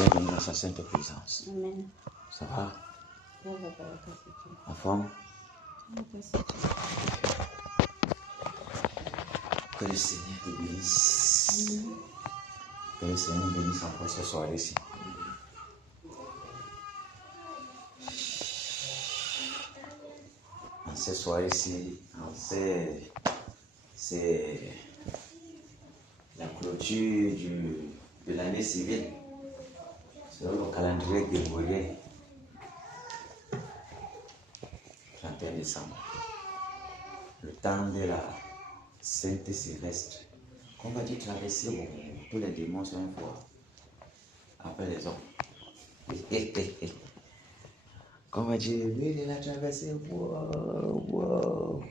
Bienvenue dans sa sainte présence. Amen. Ça va? Que En forme? Que le Seigneur te bénisse. Que le Seigneur nous bénisse encore ce soir-ci. En ce soir-ci, c'est la clôture de l'année civile. Selon le calendrier grégorien. 31 décembre. Le temps de la Sainte Sylvestre. Qu'on va dire traverser, bon, tous les démons sont une fois. Après les hommes. Qu'on va dire, lui, il a traversé, wow.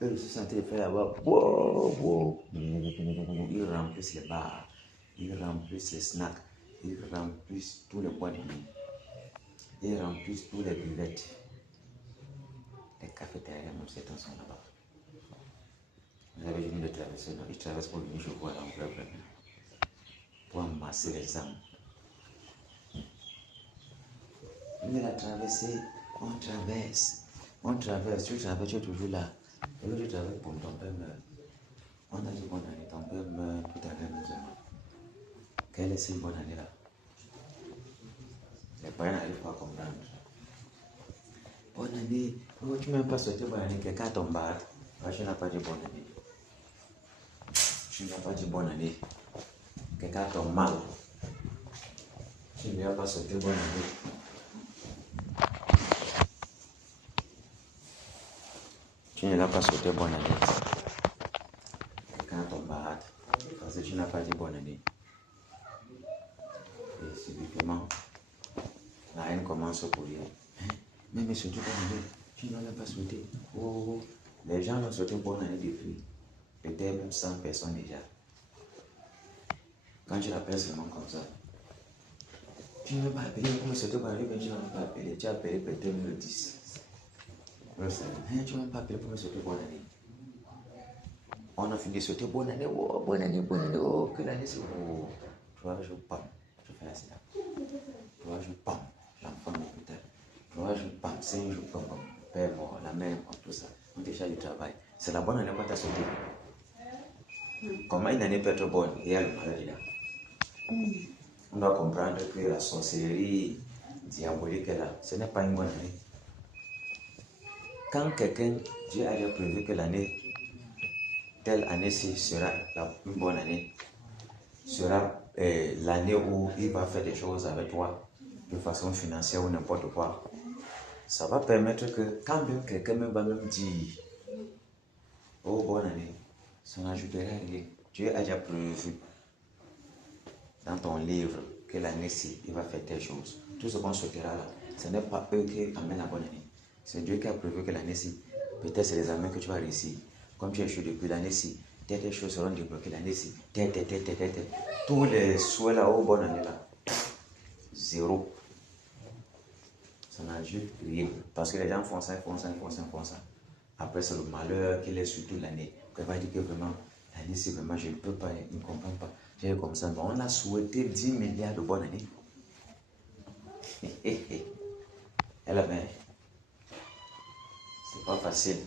Eux, ils se sentaient faire là-bas, wow. Ils remplissent les bars, ils remplissent les snacks, ils remplissent tous les boîtes de nuit, ils remplissent tous les buvettes. Les cafétérias, même ces temps sont là-bas. Vous avez fini de traverser, non? Ils traversent pour venir, je vois là, pour amasser les âmes. Il a traversé, on traverse, tu traverses, tu es toujours là. Et là, tu traverses pour ton père meurt. On a dit bonne année, ton père meurt, tout à l'heure, nous aimons. Quelle est cette bonne année là? Les parents n'arrivent pas à comprendre. Bonne année, oh, tu ne m'as pas souhaité bonne année, quelqu'un tombe bas. Tu n'as pas dit bonne année. Tu n'as pas dit bonne année. Quelqu'un tombe mal. Tu ne lui as pas souhaité bonne année. Tu ne l'as pas souhaité bonne année. Quelqu'un tombe malade. Parce que tu n'as pas dit bonne année. Et subitement, la haine commence à courir. Mais surtout bonne année. Tu ne l'as pas souhaité. Oh. Les gens l'ont souhaité bonne année depuis. Peut-être même 100 personnes déjà. Quand tu l'appelles seulement comme ça. Tu ne veux pas appeler pour me souhaiter bonne année, mais tu ne veux pas appeler. Tu as appelé peut-être même le 10. Tu ne veux pas appeler pour me souhaiter bonne année. On a fini de souhaiter bonne année, oh, bonne année, oh, que l'année c'est oh. 3 jours, pam, je fais la cela. 3 jours, pam, l'enfant est l'hôpital. 3 jours, pam, 5 jours, pam, père mort, la mère mort, tout ça. On déjà du travail. C'est la bonne année qu'on t'a souhaité. Comment une année peut être bonne et elle le maladie là? On doit comprendre que la sorcellerie diabolique est là. Ce n'est pas une bonne année. Quand quelqu'un, Dieu a déjà prévu que l'année, telle année-ci sera une bonne année, sera l'année où il va faire des choses avec toi de façon financière ou n'importe quoi. Ça va permettre que quand même quelqu'un va même dire oh bonne année, ça n'ajoutera rien. Dieu a déjà prévu dans ton livre que l'année-ci il va faire telle chose. Tout ce qu'on souhaitera là, ce n'est pas eux qui amènent la bonne année. C'est Dieu qui a prévu que l'année-ci, peut-être c'est les amènes que tu vas réussir. Comme tu es échoué depuis l'année-ci, telles choses seront débloquées l'année-ci. Tous les souhaits là, oh bonne année là, zéro. Ça n'a juste rien. Parce que les gens font ça. Après, c'est le malheur qui est surtout l'année. Quand il va dire que vraiment, l'année-ci, vraiment, je ne peux pas, je ne comprends pas. J'ai comme ça. Bon, on a souhaité 10 milliards de bonnes années. Elle a bien. C'est pas facile.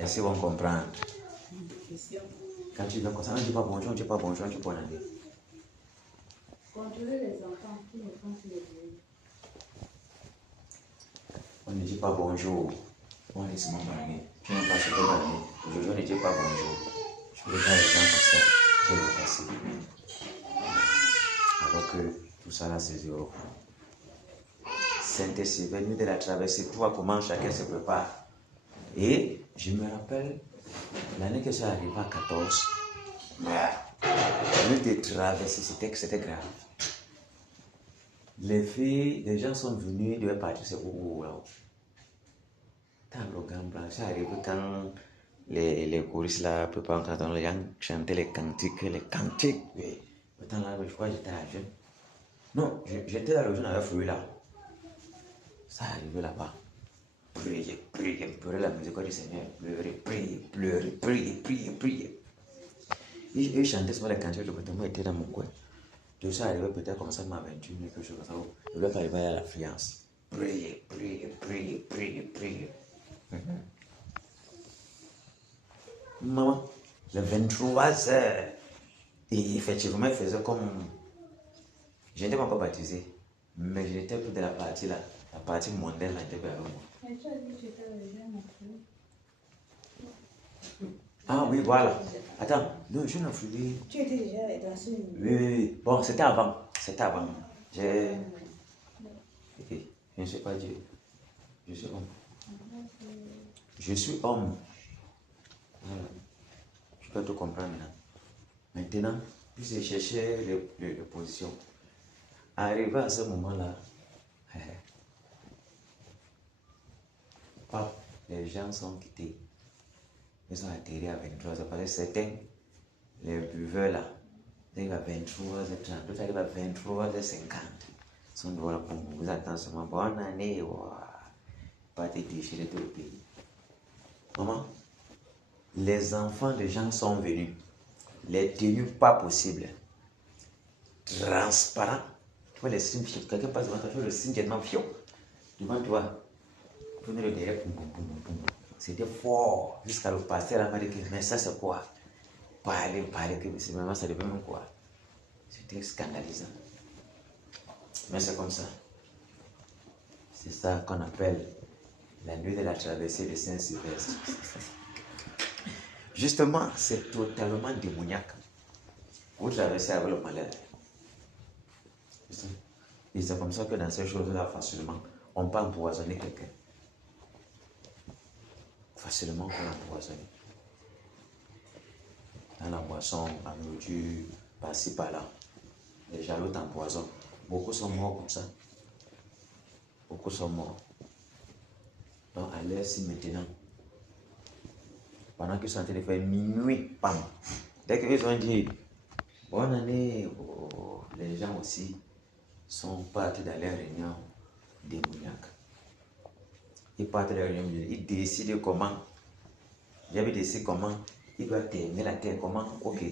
Est-ce qu'ils vont comprendre? Quand tu viens comme ça, on ne dit pas bonjour, on ne dit pas bonjour, on dit bonne année. Contrôler les enfants, tous les enfants sur les bureaux. On ne dit pas bonjour. On dit seulement bonne année. Tu n'as pas souhaité bonne année. Aujourd'hui, on ne dit pas bonjour. Je regarde les gens comme ça. Je le passe. Alors que tout ça là, c'est zéro. Saint-Esprit, venu de la traversée, tu vois comment chacun se prépare. Et je me rappelle, l'année que je suis arrivé à 14, l'année de traversée, c'était grave. Les gens sont venus, ils devaient partir, c'est où là. Table gambla, c'est arrivé quand les choristes là préparent quand les gens chantaient les cantiques. Oui. Autant là, je crois que j'étais à jeune. Non, j'étais dans le jeune avec Fruit là. Ça arrivait là-bas. Prier, pleurer la musique du Seigneur. Prier. Ils chantaient sur les cantiques, moi j'étais dans mon coin. Je suis arrivé peut-être comme ça, ma 28 minutes, quelque chose comme ça. Je dois arriver à l'affluence. Priez, priez, priez, priez, priez. Maman, le 23 heures, et effectivement, il faisait comme. Je n'étais pas encore baptisé, mais j'étais plus de la partie là, la partie mondaine là, était avec moi. Mais tu as dit que tu étais déjà marié. Ah oui, voilà. Attends, non, je n'ai fui. Tu étais déjà dans ce Oui, oui, oui. Bon, c'était avant. C'était avant. J'ai. Ok, je ne sais pas Dieu. Je suis homme. Je suis homme. Voilà. Je peux tout comprendre maintenant. Maintenant, puis j'ai cherché les positions. Arrivé à ce moment-là, les gens sont quittés. Ils sont atterris à 23h. Parce que certains, les buveurs là, ils arrivent à 23h30, d'autres arrivent à 23h50. Ils sont dehors là pour vous attendre seulement. Bonne année, pas te déchirer tout le pays. Maman, les enfants des gens sont venus. Les tenues pas possibles. Transparents. Tu vois les signes, quelqu'un passe devant toi, tu vois le signe tellement fion. Devant toi, prenez le derrière, boum, boum, boum, boum, boum. C'était fort. Jusqu'à le pasteur m'a dit que, mais ça c'est quoi? Parler, que c'est vraiment ça devait même quoi? C'était scandalisant. Mais c'est comme ça. C'est ça qu'on appelle la nuit de la traversée de Saint-Sylvestre. Justement, c'est totalement démoniaque. Vous traversez avec le malheur. Et c'est comme ça que dans ces choses-là, facilement, on peut empoisonner quelqu'un. Facilement, on peut l'empoisonner. Dans la boisson, la nourriture, par-ci, par-là. Les jaloux t'empoisonnent. Beaucoup sont morts comme ça. Beaucoup sont morts. Donc, à l'heure si maintenant, pendant qu'ils sont en train de faire minuit, pam. Dès qu'ils ont dit bonne année, les gens aussi sont partis dans leur réunion démoniaque. Ils partent de leur réunion, ils décident comment. J'avais décidé comment il doit terminer la terre, comment, ok,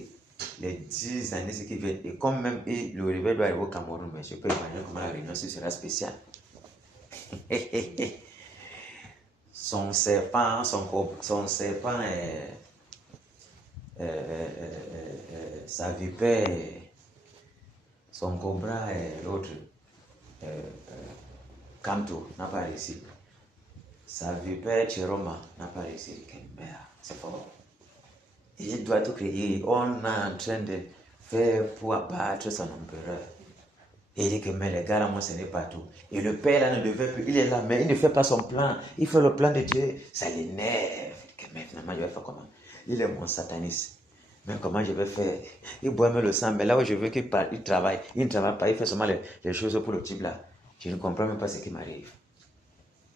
les 10 années ce qui viennent. Et comme même le réveil doit arriver au Cameroun, mais je peux imaginer comment la réunion sera spéciale. Son serpent, sa vipère, son cobra et l'autre, Kanto n'a pas réussi. Sa vipère Chiroma n'a pas réussi. C'est fort. Il doit tout créer. On est en train de faire pour abattre son empereur. Et il dit que mais les gars là, moi ce n'est pas tout. Et le père là ne devait plus, il est là, mais il ne fait pas son plan. Il fait le plan de Dieu, ça l'énerve. Mais finalement, je vais faire comment? Il est mon sataniste. Mais comment je vais faire? Il boit même le sang, mais là où je veux qu'il travaille, il ne travaille pas, il fait seulement les choses pour le type là. Je ne comprends même pas ce qui m'arrive.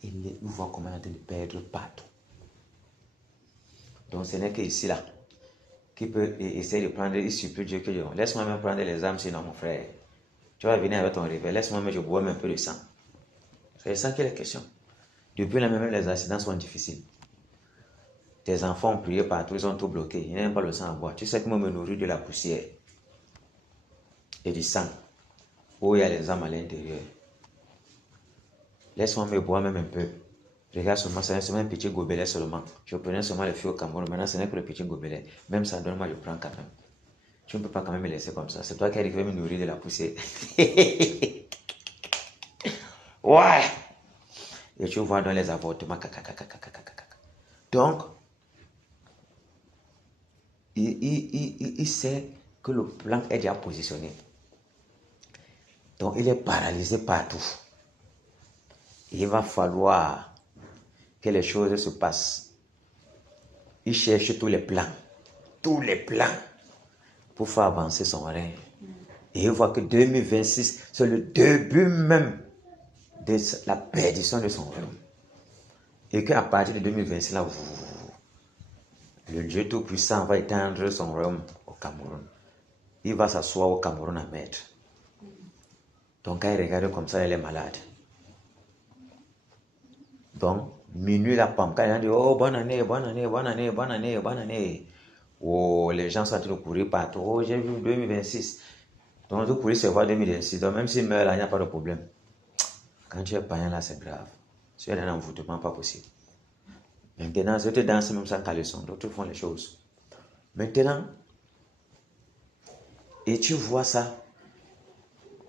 Il voit comment il est en train de perdre partout. Donc ce n'est qu'ici là, qui peut essayer de prendre, il supplie Dieu que laisse-moi même prendre les âmes sinon mon frère. Tu vas venir avec ton réveil, laisse-moi mais je bois un peu de sang. C'est ça qui est la question. Depuis là même les accidents sont difficiles. Tes enfants ont prié partout, ils ont tout bloqué. Ils n'aiment pas le sang à boire. Tu sais que moi me nourris de la poussière et du sang, où il y a les âmes à l'intérieur. Laisse-moi me boire même un peu. Regarde seulement, c'est seulement un petit gobelet seulement. Je prenais seulement les filles au Cameroun. Maintenant, ce n'est que le petit gobelet. Même ça donne, moi, je prends quand même. Tu ne peux pas quand même me laisser comme ça. C'est toi qui as dit que me nourrir de la poussière. Ouais. Et tu vois dans les avortements. Donc, il sait que le plan est déjà positionné. Donc, il est paralysé partout. Il va falloir que les choses se passent. Il cherche tous les plans pour faire avancer son règne. Et il voit que 2026, c'est le début même de la perdition de son royaume. Et qu'à partir de 2026, là, le Dieu Tout-Puissant va étendre son royaume au Cameroun. Il va s'asseoir au Cameroun à maître. Donc, quand il regarde comme ça, il est malade. Donc, minuit la pomme, quand il a dit, oh, bonne année, bonne année, bonne année, bonne année, bonne année. Oh, les gens sont en train de courir partout. Oh, j'ai vu 2026. Donc, tout pourri, c'est voir 2006. Donc, même s'il meurt là, il n'y a pas de problème. Quand tu es païen là, c'est grave. Tu es dans un envoûtement pas possible. Maintenant, je te danse même sans caleçon. D'autres font les choses. Maintenant, et tu vois ça,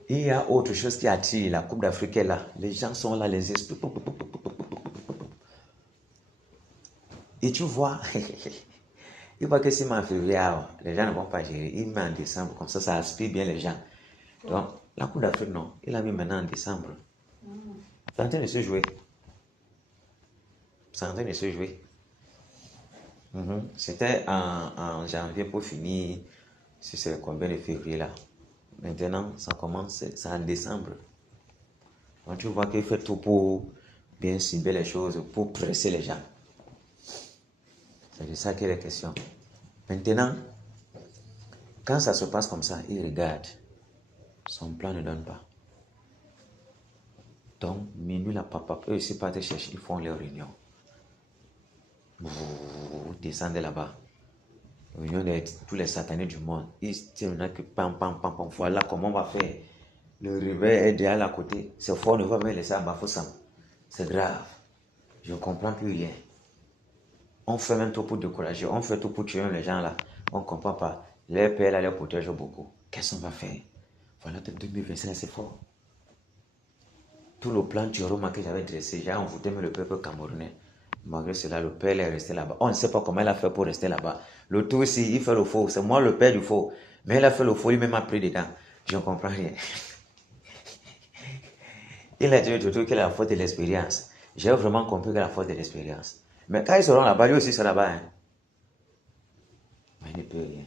il y a autre chose qui attire. La Coupe d'Afrique est là. Les gens sont là, les esprits. Et tu vois, il voit que si en février, les gens ne vont pas gérer. Il met en décembre, comme ça aspire bien les gens. Donc, la Coupe d'Afrique, non. Il a mis maintenant en décembre. C'est en train de se jouer. C'est en train de se jouer. C'était en janvier pour finir, si c'est combien de février là. Maintenant, ça commence, c'est en décembre. Donc tu vois qu'il fait tout pour bien cibler les choses, pour presser les gens. C'est de ça qu'il est question. Maintenant, quand ça se passe comme ça, il regarde. Son plan ne donne pas. Donc, minuit, la papa, eux aussi pas te chercher, ils font leur réunion. Vous descendez là-bas. Réunion de tous les satanés du monde. Ils tiennent que pam, pam, pam, pam. Voilà comment on va faire. Le réveil est derrière à côté. C'est fort, on ne va pas me laisser à Bafoussam. C'est grave. Je ne comprends plus rien. On fait même tout pour décourager. On fait tout pour tuer les gens là. On ne comprend pas. Les pères là les protègent beaucoup. Qu'est-ce qu'on va faire? Voilà, 2025, c'est fort. Tout le plan du Roma que j'avais dressé, j'ai envoûté le peuple camerounais. Malgré cela, le père est resté là-bas. On ne sait pas comment il a fait pour rester là-bas. Le tout aussi, il fait le faux. C'est moi le père du faux. Mais il a fait le faux, lui-même a pris dedans. Je ne comprends rien. Il a dit tout qu'il a la faute de l'expérience. J'ai vraiment compris que la faute de l'expérience. Mais quand ils seront là-bas, lui aussi sera là-bas. Hein. Mais il ne peut rien.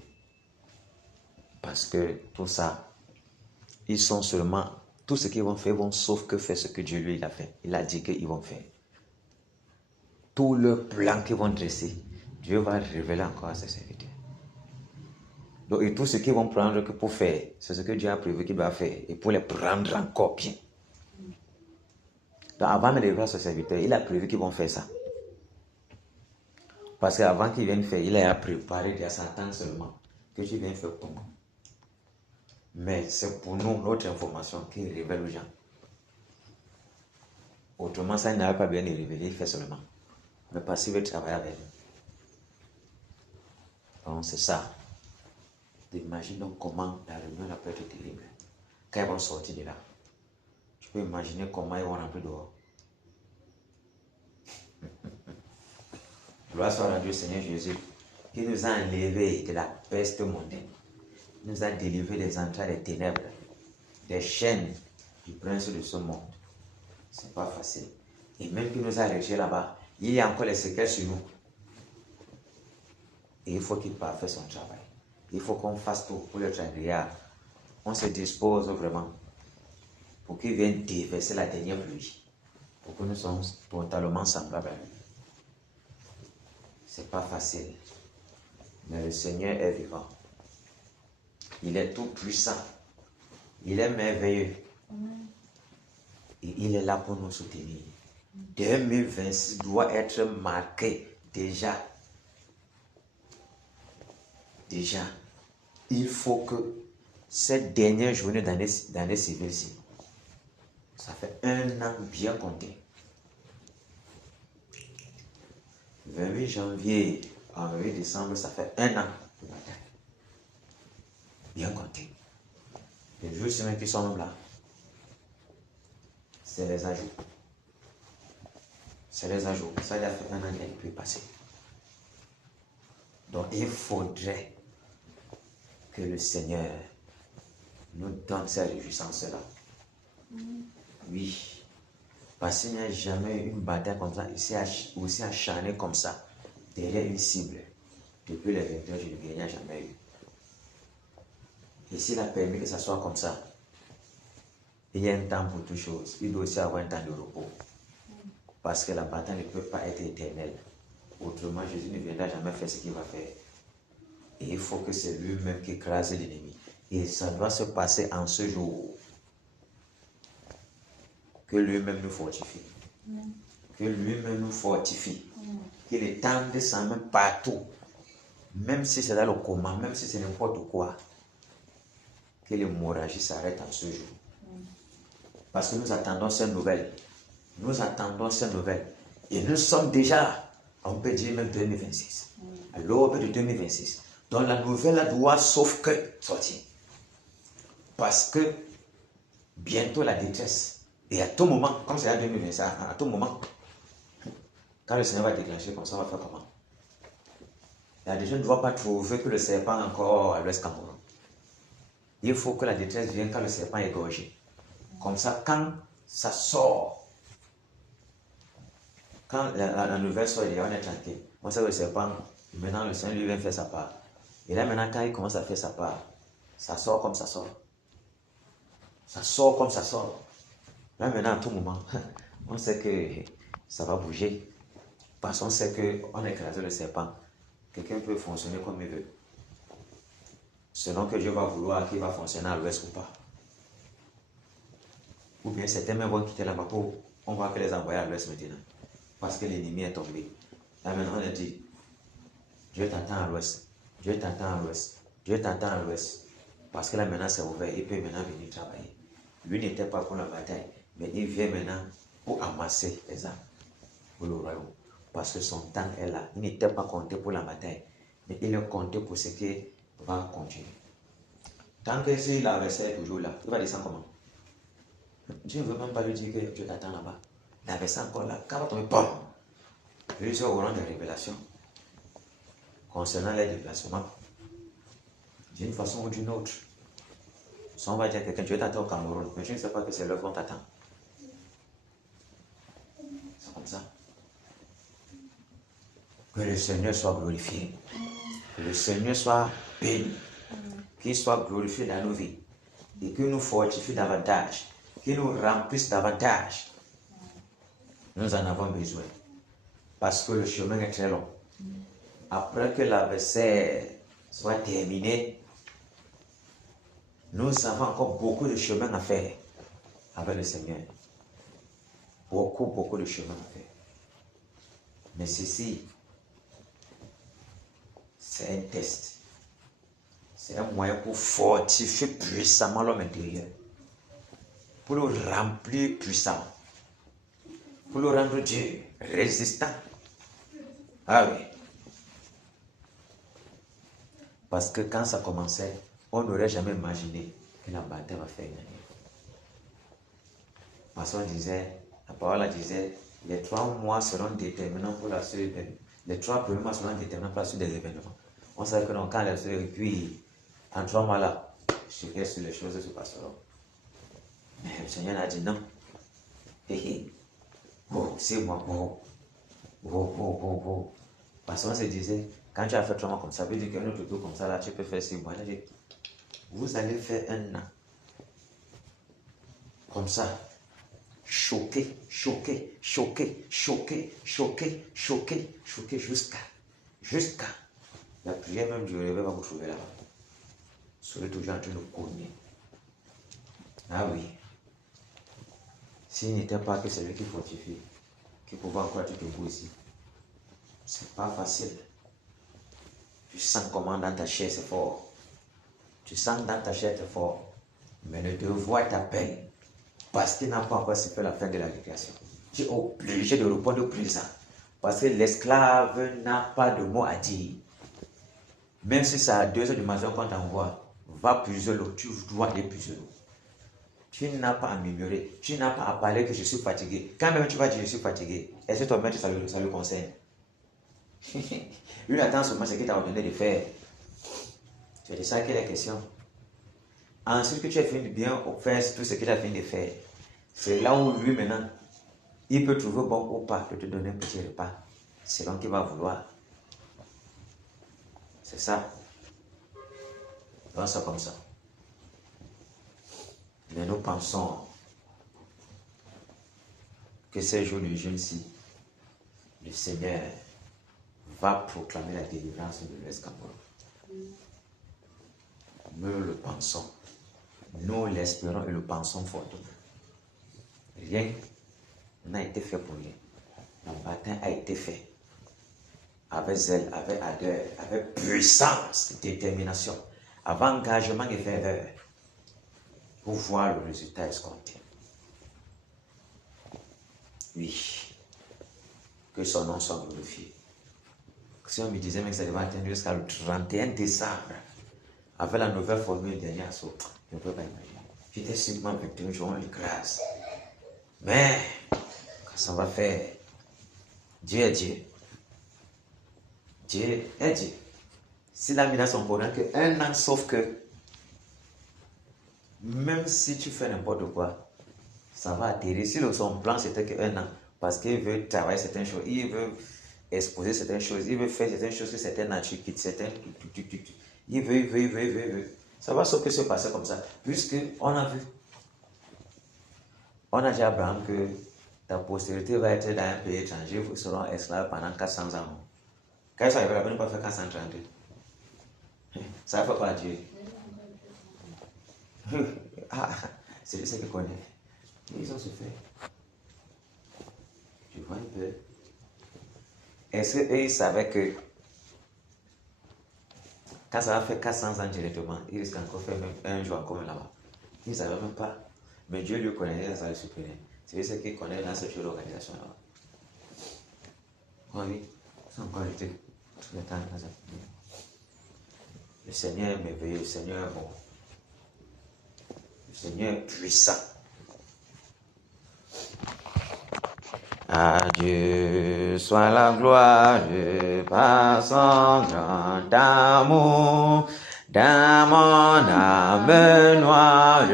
Parce que tout ça, ils sont seulement, tout ce qu'ils vont faire, vont sauf que faire ce que Dieu lui a fait. Il a dit qu'ils vont faire. Tout le plan qu'ils vont dresser, Dieu va révéler encore à ses serviteurs. Donc, et tout ce qu'ils vont prendre que pour faire, c'est ce que Dieu a prévu qu'il va faire. Et pour les prendre encore bien. Donc, avant de révéler à ses serviteurs, il a prévu qu'ils vont faire ça. Parce qu'avant qu'ils viennent faire, il a préparé il y a 100 ans seulement que tu viens faire pour moi. Mais c'est pour nous, notre information, qu'il révèle aux gens. Autrement, ça, il n'avait pas bien révélé, il fait seulement. Mais parce qu'il veut travailler avec nous. Donc, c'est ça. Imagine donc comment la réunion peut être terrible. Quand ils vont sortir de là, tu peux imaginer comment ils vont rentrer dehors. Gloire soit à Dieu, Seigneur Jésus, qui nous a enlevés de la peste mondaine. Il nous a délivrés des entrailles des ténèbres, des chaînes du prince de ce monde. C'est pas facile. Et même qu'il nous a rejetés là-bas, il y a encore les séquelles sur nous. Et il faut qu'il parfasse son travail. Il faut qu'on fasse tout pour le travailler. On se dispose vraiment pour qu'il vienne déverser la dernière pluie. Pour que nous soyons totalement semblables à lui. C'est pas facile. Mais le Seigneur est vivant. Il est tout puissant. Il est merveilleux. Et il est là pour nous soutenir. 2026 doit être marqué déjà. Déjà, il faut que cette dernière journée d'année civile-ci, ça fait un an bien compté. 28 janvier à 28 décembre, ça fait un an. Bien compté. Les jours semaines qui sont là, c'est les ajouts. C'est les ajouts. Ça, il a fait un an qu'il peut passer. Donc, il faudrait que le Seigneur nous donne ces réjouissances-là. Oui. Parce qu'il n'y a jamais eu une bataille comme ça, aussi acharnée comme ça, derrière une cible. Depuis les 20 heures, il n'y a jamais eu. Et s'il a permis que ça soit comme ça, il y a un temps pour toutes choses. Il doit aussi avoir un temps de repos. Parce que la bataille ne peut pas être éternelle. Autrement, Jésus ne viendra jamais faire ce qu'il va faire. Et il faut que c'est lui-même qui écrase l'ennemi. Et ça doit se passer en ce jour. Que lui-même nous fortifie. Que lui-même nous fortifie. Qu'il étende sa main partout. Même si c'est dans le coma, même si c'est n'importe quoi. que l'hémorragie s'arrête en ce jour. Parce que nous attendons ces nouvelles. Nous attendons ces nouvelles. Et nous sommes déjà, on peut dire même 2026. À l'aube de 2026. Donc la nouvelle doit sauf que sortir. Parce que bientôt la détresse. Et à tout moment, comme c'est à 2025, à tout moment, quand le Seigneur va déclencher comme ça, on va faire comment? Il y a des gens ne doivent pas trouver que le serpent est encore à l'ouest Cameroun. Il faut que la détresse vienne quand le serpent est égorgé. Comme ça, quand ça sort, quand la nouvelle sort, on est tranquille. On sait que le serpent, maintenant le Seigneur lui vient faire sa part. Et là maintenant, quand il commence à faire sa part, ça sort comme ça sort. Ça sort comme ça sort. Là maintenant, à tout moment, on sait que ça va bouger. Parce qu'on sait qu'on a écrasé le serpent. Quelqu'un peut fonctionner comme il veut. Selon que Dieu va vouloir qu'il va fonctionner à l'ouest ou pas. Ou bien certains même vont quitter là-bas pour on va que les envoyer à l'ouest maintenant. Parce que l'ennemi est tombé. Là maintenant on a dit, Dieu t'attend à l'ouest. Dieu t'attend à l'ouest. Dieu t'attend à l'ouest. Parce que là maintenant c'est ouvert. Il peut maintenant venir travailler. Lui n'était pas pour la bataille. Mais il vient maintenant pour amasser les armes pour le royaume. Parce que son temps est là. Il n'était pas compté pour la bataille. Mais il est compté pour ce qui va continuer. Tant que si la verset est toujours là, il va descendre comment? Dieu ne veut même pas lui dire que Dieu t'attend là-bas. La verset encore là. Quand va tomber, bon. Je suis au rang de révélation concernant les déplacements. D'une façon ou d'une autre. Si on va dire que quelqu'un, Dieu t'attend au Cameroun, mais je ne sais pas que c'est l'œuvre qu'on t'attend. C'est comme ça. Que le Seigneur soit glorifié. Que le Seigneur soit béni. Qu'il soit glorifié dans nos vies. Et qu'il nous fortifie davantage. Qu'il nous remplisse davantage. Nous en avons besoin. Parce que le chemin est très long. Après que la verset soit terminée, nous avons encore beaucoup de chemin à faire avec le Seigneur. Beaucoup de chemin à faire. Mais ceci, c'est un test. C'est un moyen pour fortifier puissamment l'homme intérieur. Pour le remplir puissamment. Pour le rendre Dieu résistant. Ah oui. Parce que quand ça commençait, on n'aurait jamais imaginé que la bataille va faire une année. Parce qu'on disait, la parole disait, les 3 mois seront déterminants pour la suite. Les 3 premiers mois seront déterminants pour la suite des événements. On savait que non, quand les et puis en 3 mois là, je sais sur les choses se passeront. Mais le Seigneur a dit non. Oh, c'est moi. Oh. Parce qu'on se disait, quand tu as fait 3 mois comme ça, veut dire qu'un autre tour comme ça là, tu peux faire 6 mois. Dit, vous allez faire 1 an. Comme ça. Choqué jusqu'à la prière même du réveil va vous trouver là-bas. Soyez toujours en train de cogner. Ah oui. S'il n'était pas que c'est lui qui fortifie, qui pouvait encore être debout ici, c'est pas facile. Tu sens comment dans ta chair c'est fort. Tu sens dans ta chair c'est fort. Mais le devoir t'appelle. Parce qu'il n'a pas encore fait la fin de la récréation. Tu es obligé de répondre présent. Parce que l'esclave n'a pas de mots à dire. Même si c'est à 2 heures du matin qu'on t'envoie, va puiser l'eau, tu dois aller puiser l'eau. Tu n'as pas à murmurer, tu n'as pas à parler que je suis fatigué. Quand même tu vas dire je suis fatigué, est-ce que toi même ça le concerne? Lui attend seulement ce qu'il t'a ordonné de faire. C'est de ça qu'il est question. Ensuite que tu as fini de bien faire tout ce qu'il a fini de faire, c'est là où lui maintenant, il peut trouver bon ou pas de te donner un petit repas, selon qu'il va vouloir. C'est ça. Donc c'est comme ça. Mais nous pensons que ces jours de jeûne-ci, le Seigneur va proclamer la délivrance de l'Ouest Cameroun. Nous le pensons. Nous l'espérons et le pensons fortement. Rien n'a été fait pour rien. La bataille a été faite avec zèle, avec ardeur, avec puissance, détermination, avec engagement et ferveur. pour voir le résultat escompté. Oui. Que son nom soit glorifié. Si on me disait que ça devait atteindre jusqu'à le 31 décembre, avec la nouvelle formule dernière saut, je ne peux pas imaginer. J'étais simplement 21 jours de grâce. Mais, quand ça va faire, Dieu est Dieu. Dieu est Dieu. S'il a mis dans son programme que 1 an, sauf que, même si tu fais n'importe quoi, ça va atterrir. Si son plan c'était que 1 an, parce qu'il veut travailler certaines choses, il veut exposer certaines choses, il veut faire certaines choses que certaines natures quittent, certaines. Il veut. Ça va sauf que se passer comme ça, puisque on a vu. On a dit à Abraham que ta postérité va être dans un pays étranger, ils seront esclaves pendant 400 ans. Quand ça arrivera, on ne peut pas faire 432. Ça ne fait pas Dieu. Ah, c'est ce qu'il connaît. Ils ont souffert. Tu vois un peu. Est-ce qu'eux, ils savaient que quand ça va faire 400 ans directement, ils risquent encore faire même un jour encore là-bas. Ils ne savaient même pas. Mais Dieu lui connaissait, ça le surprenait. C'est ce qu'il connaît dans cette organisation là-bas. Oh oui, c'est encore été tout le temps dans sa famille. Le Seigneur est merveilleux, le Seigneur est bon. Le Seigneur est puissant. À Dieu soit la gloire par son grand amour. Dans mon âme noire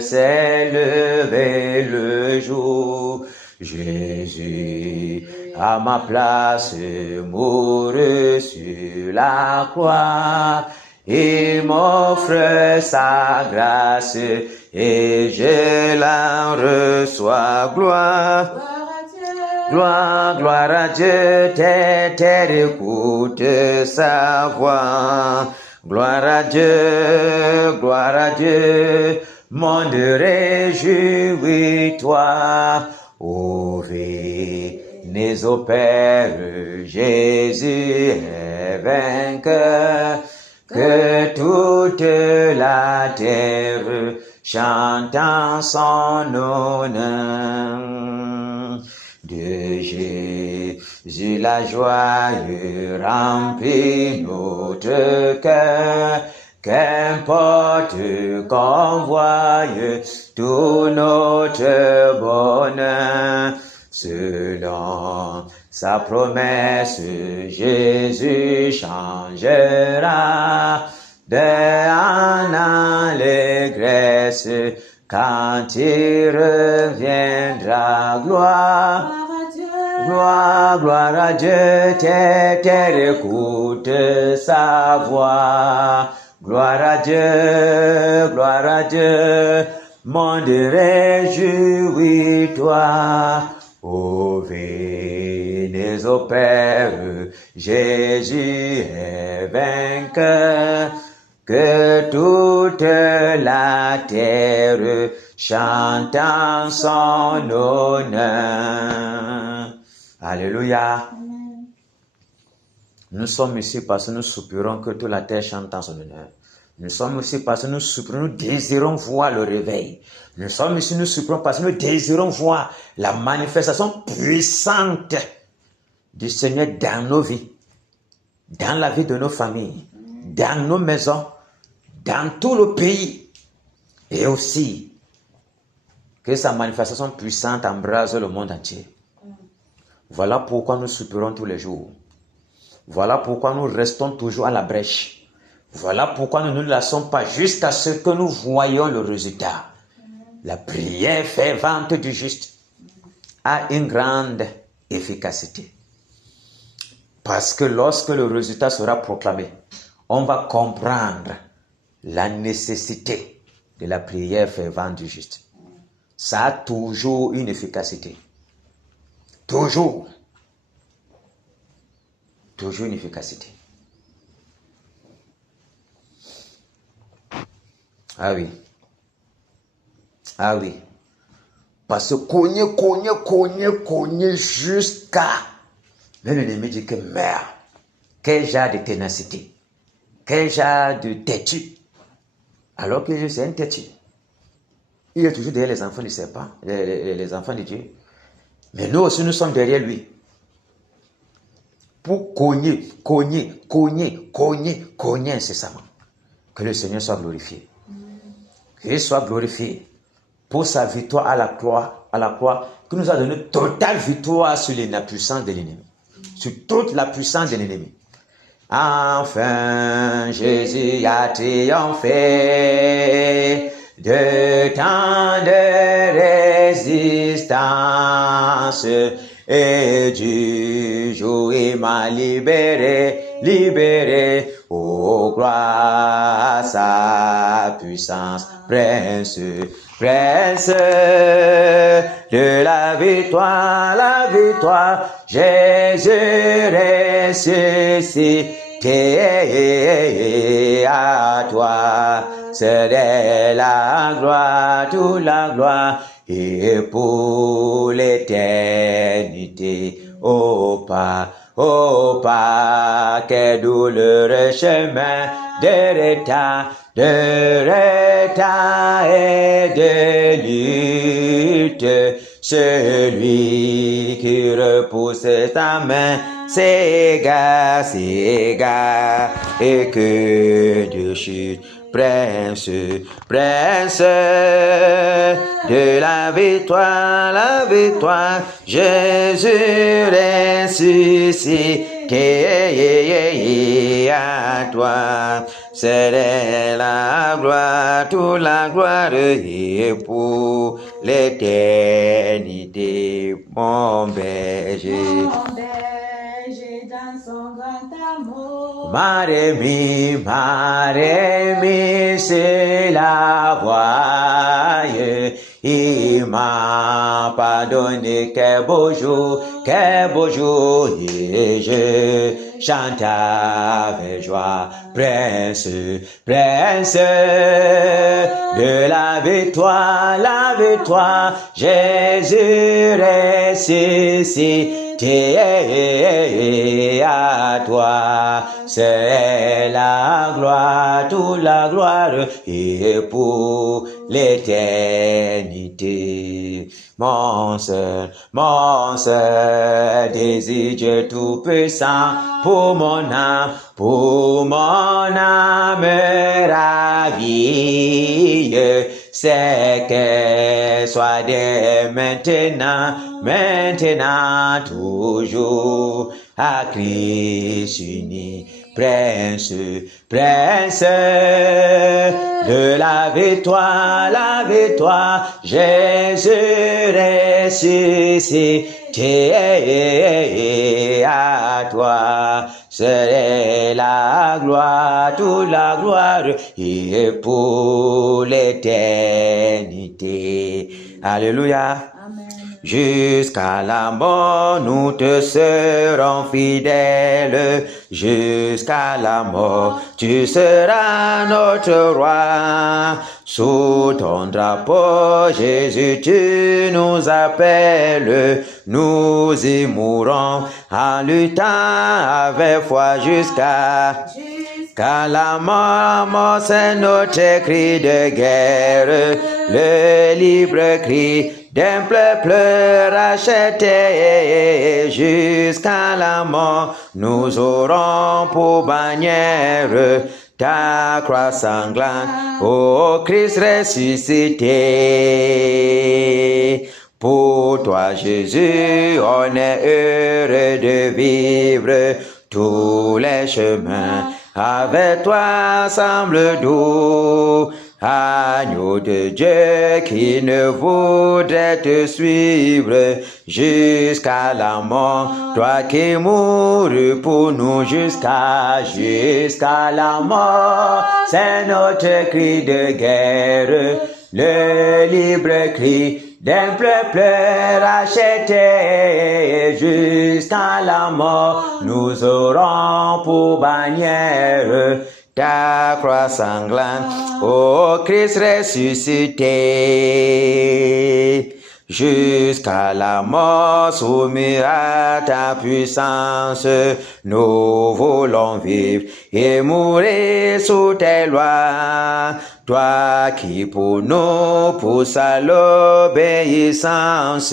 s'est levé le jour. Jésus, à ma place, mourut sur la croix. Il m'offre sa grâce et je la reçois. Gloire à Dieu, tes terres écoute sa voix. Gloire à Dieu, monde réjouis-toi. Ô venez au Père, Jésus est vainqueur. Que toute la terre chante en son honneur. De Jésus la joie remplit notre cœur. Qu'importe qu'on voie tout notre bonheur. Selon sa promesse, Jésus changera en allégresse quand il reviendra. Gloire à Dieu, tes terres écoute sa voix. Gloire à Dieu, monde réjouis-toi. Ô venez au Père, Jésus est vainqueur. Que toute la terre chante en son honneur. Alléluia. Amen. Nous sommes ici parce que nous soupirons que toute la terre chante en son honneur. Nous sommes ici parce que nous soupirons, nous désirons voir le réveil. Nous sommes ici, nous soupirons parce que nous désirons voir la manifestation puissante du Seigneur dans nos vies, dans la vie de nos familles, dans nos maisons, dans tout le pays. Et aussi, que sa manifestation puissante embrase le monde entier. Voilà pourquoi nous soupirons tous les jours. Voilà pourquoi nous restons toujours à la brèche. Voilà pourquoi nous ne nous lassons pas jusqu'à ce que nous voyions le résultat. La prière fervente du juste a une grande efficacité. Parce que lorsque le résultat sera proclamé, on va comprendre la nécessité de la prière fervente du juste. Ça a toujours une efficacité. Toujours. Toujours une efficacité. Ah oui. Ah oui. Parce que cogner jusqu'à... Même l'ennemi dit que merde. Quel genre de ténacité. Quel genre de têtu. Alors que c'est un têtu. Il est toujours derrière les enfants du serpent, les enfants de Dieu. Mais nous aussi, nous sommes derrière lui. Pour cogner incessamment. Que le Seigneur soit glorifié. Qu'il soit glorifié pour sa victoire à la croix, qui nous a donné totale victoire sur la puissance de l'ennemi. Sur toute la puissance de l'ennemi. Enfin, Jésus a triomphé de tant de résistance. Et du jour il m'a libéré, oh gloire à sa puissance, prince de la victoire, Jésus ressuscité, à toi, c'est la gloire, toute la gloire, et pour l'éternité, oh pas, quel douloureux chemin de retard et de lutte. Celui qui repousse ta main s'égare, et que Dieu chute. Prince de la victoire, Jésus ressuscité, à toi, c'est la gloire, toute la gloire, et pour l'éternité, mon berger. Dans son grand amour. Maremi, c'est la voie. Il m'a pardonné, quel beau jour, et je chante avec joie. Prince de la victoire, Jésus ressuscité, à toi, c'est la gloire, toute la gloire, et pour l'éternité. Mon seul désir, Dieu tout-puissant, pour mon âme ravie, c'est qu'elle soit dès maintenant, toujours, à Christ uni, prince de la victoire, Jésus ressuscité, à toi, c'est la gloire, toute la gloire, et pour l'éternité. Alléluia. Amen. Jusqu'à la mort, nous te serons fidèles. Jusqu'à la mort, tu seras notre roi. Sous ton drapeau, Jésus, tu nous appelles. Nous y mourrons en luttant avec foi jusqu'à la mort, c'est notre cri de guerre, le libre cri d'un peuple racheté. Jusqu'à la mort, nous aurons pour bannière ta croix sanglante, ô Christ ressuscité. Pour toi, Jésus, on est heureux de vivre tous les chemins. Avec toi semble doux, agneau de Dieu qui ne voudrait te suivre jusqu'à la mort. Toi qui mourus pour nous jusqu'à la mort. C'est notre cri de guerre, le libre cri d'un peuple racheté. Jusqu'à la mort, nous aurons pour bannière ta croix sanglante, ô Christ ressuscité. jusqu'à la mort, soumis à ta puissance. Nous voulons vivre et mourir sous tes lois. Toi qui pour nous pousse à l'obéissance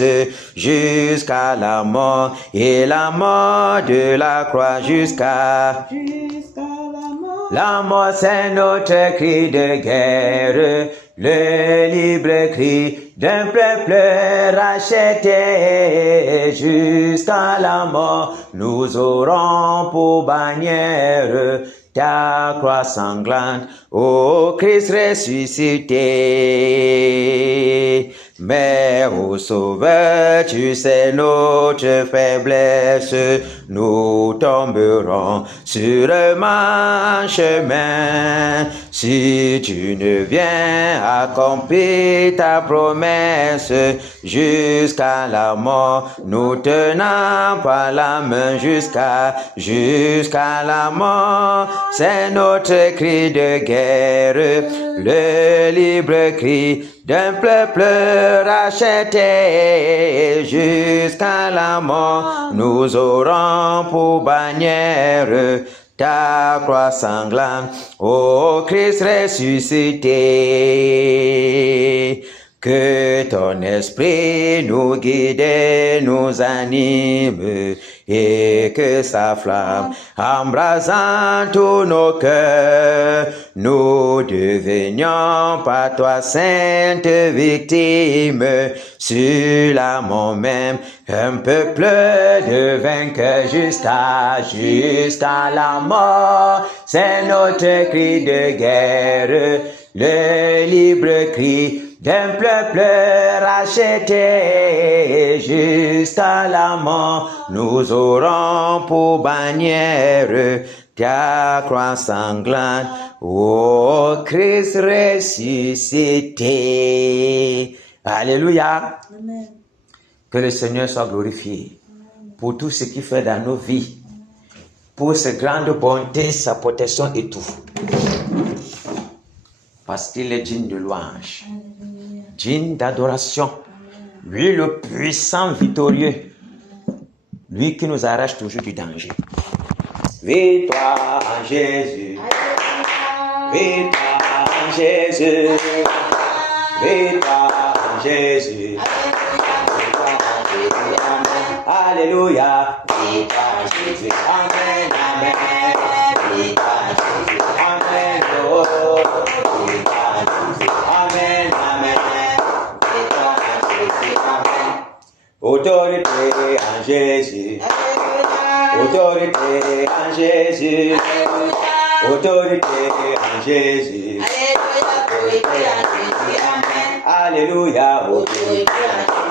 jusqu'à la mort et la mort de la croix jusqu'à la mort, c'est notre cri de guerre, le libre cri d'un peuple racheté jusqu'à la mort. Nous aurons pour bannière ta croix sanglante, ô Christ ressuscité. Mais ô Sauveur, tu sais notre faiblesse, nous tomberons sûrement en chemin. Si tu ne viens accomplir ta promesse jusqu'à la mort, nous tenons par la main jusqu'à la mort. C'est notre cri de guerre, le libre cri d'un peuple racheté jusqu'à la mort. Nous aurons pour bannière ta croix sanglante, ô Christ ressuscité. Que ton esprit nous guide et nous anime, et que sa flamme embrasant tous nos cœurs, nous devenions par toi sainte victime, sur la mort même, un peuple de vainqueurs jusqu'à la mort. C'est notre cri de guerre, le libre cri d'un peuple racheté jusqu'à la mort. Nous aurons pour bannière ta croix sanglante, ô Christ ressuscité. Alléluia. Amen. Que le Seigneur soit glorifié pour tout ce qu'il fait dans nos vies, pour sa grande bonté, sa protection et tout. Parce qu'il est digne de louange, digne d'adoration. Lui le puissant victorieux, lui qui nous arrache toujours du danger. Victoire en Jésus, victoire en Jésus, victoire en Jésus, alléluia, victoire en Jésus, amen, amen, victoire en Jésus, amen, oh, victoire en Jésus, amen, amen, victoire en Jésus, amen. Autorité en Jésus, autorité en Jésus, autorité en Jésus, alléluia, autorité en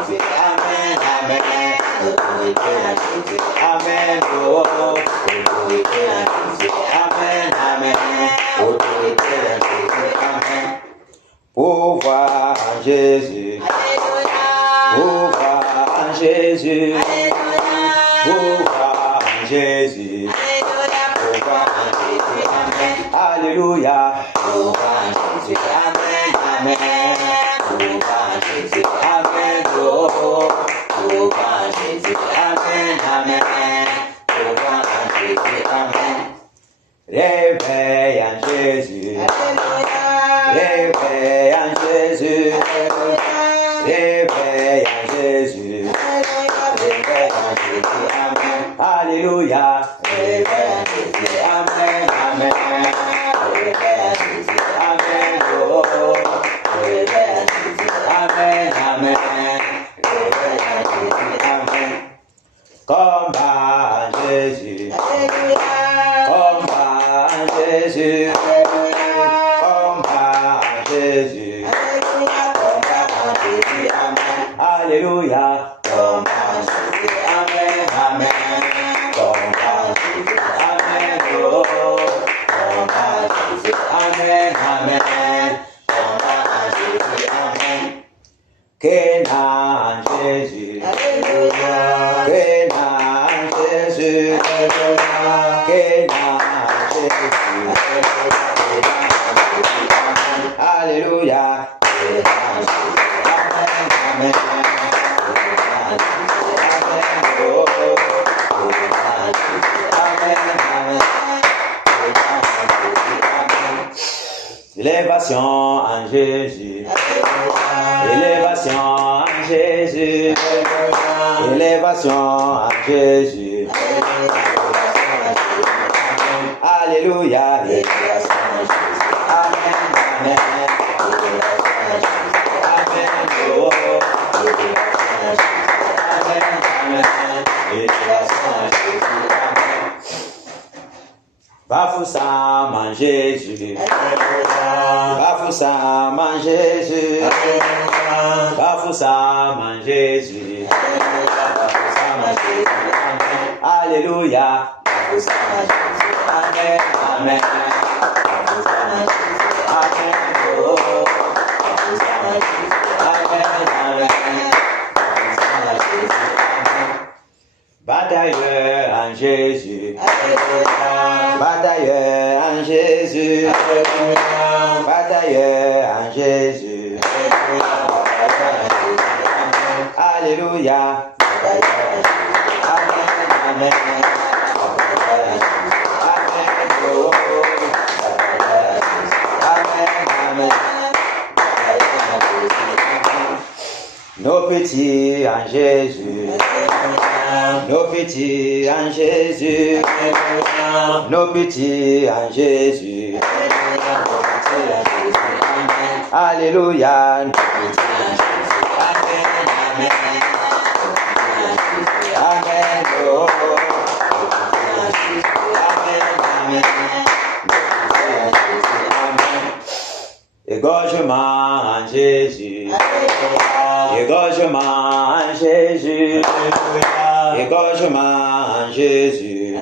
Jésus, amen, amen, autorité en Jésus, amen, oh, autorité en Jésus, amen, amen, autorité en Jésus, amen. Pouvoir en Jésus, pouvoir en Jésus, pouvoir en Jésus, pouvoir en Jésus, amen, alléluia, pouvoir en Jésus, amen, amen, pouvoir en Jésus, amen, oh, pouvoir en Jésus, amen, amen, pouvoir en Jésus, amen. Réveille en Jésus, réveille en Jésus, réveille en Jésus, réveille en Jésus, amen, alléluia, réveille en Jésus, amen, amen, réveille en Jésus, amen, oh, réveille en Jésus, amen, amen, réveille en Jésus, amen. Combat en Jésus, combat en Jésus, combat en Jésus, combat en Jésus, amen, alléluia, combat en Jésus, amen, amen, combat en Jésus, amen, oh, combat en Jésus, amen, amen, combat en Jésus, amen. Kéna en Jésus, Kéna en Jésus, Kéna en Jésus, alléluia, Kéna en Jésus, amen, amen, Élévation en Jésus. Élévation en Jésus. Élévation en Jésus. Alléluia. Amen. Amen. Bafoussam en Jésus. Bafoussam en Jésus. Bafoussam en Jésus. Alléluia. Amen. Amen. Batailleur en Jésus. Batailleur en Jésus. Batailleur en Jésus. Alléluia. Amen. Nos petits en Jésus. Nos petits en Jésus. Nos petits en Jésus. Alléluia. Amen. Amen. Égorgement en Jésus. Égorgement en Jésus. Égorgement en Jésus.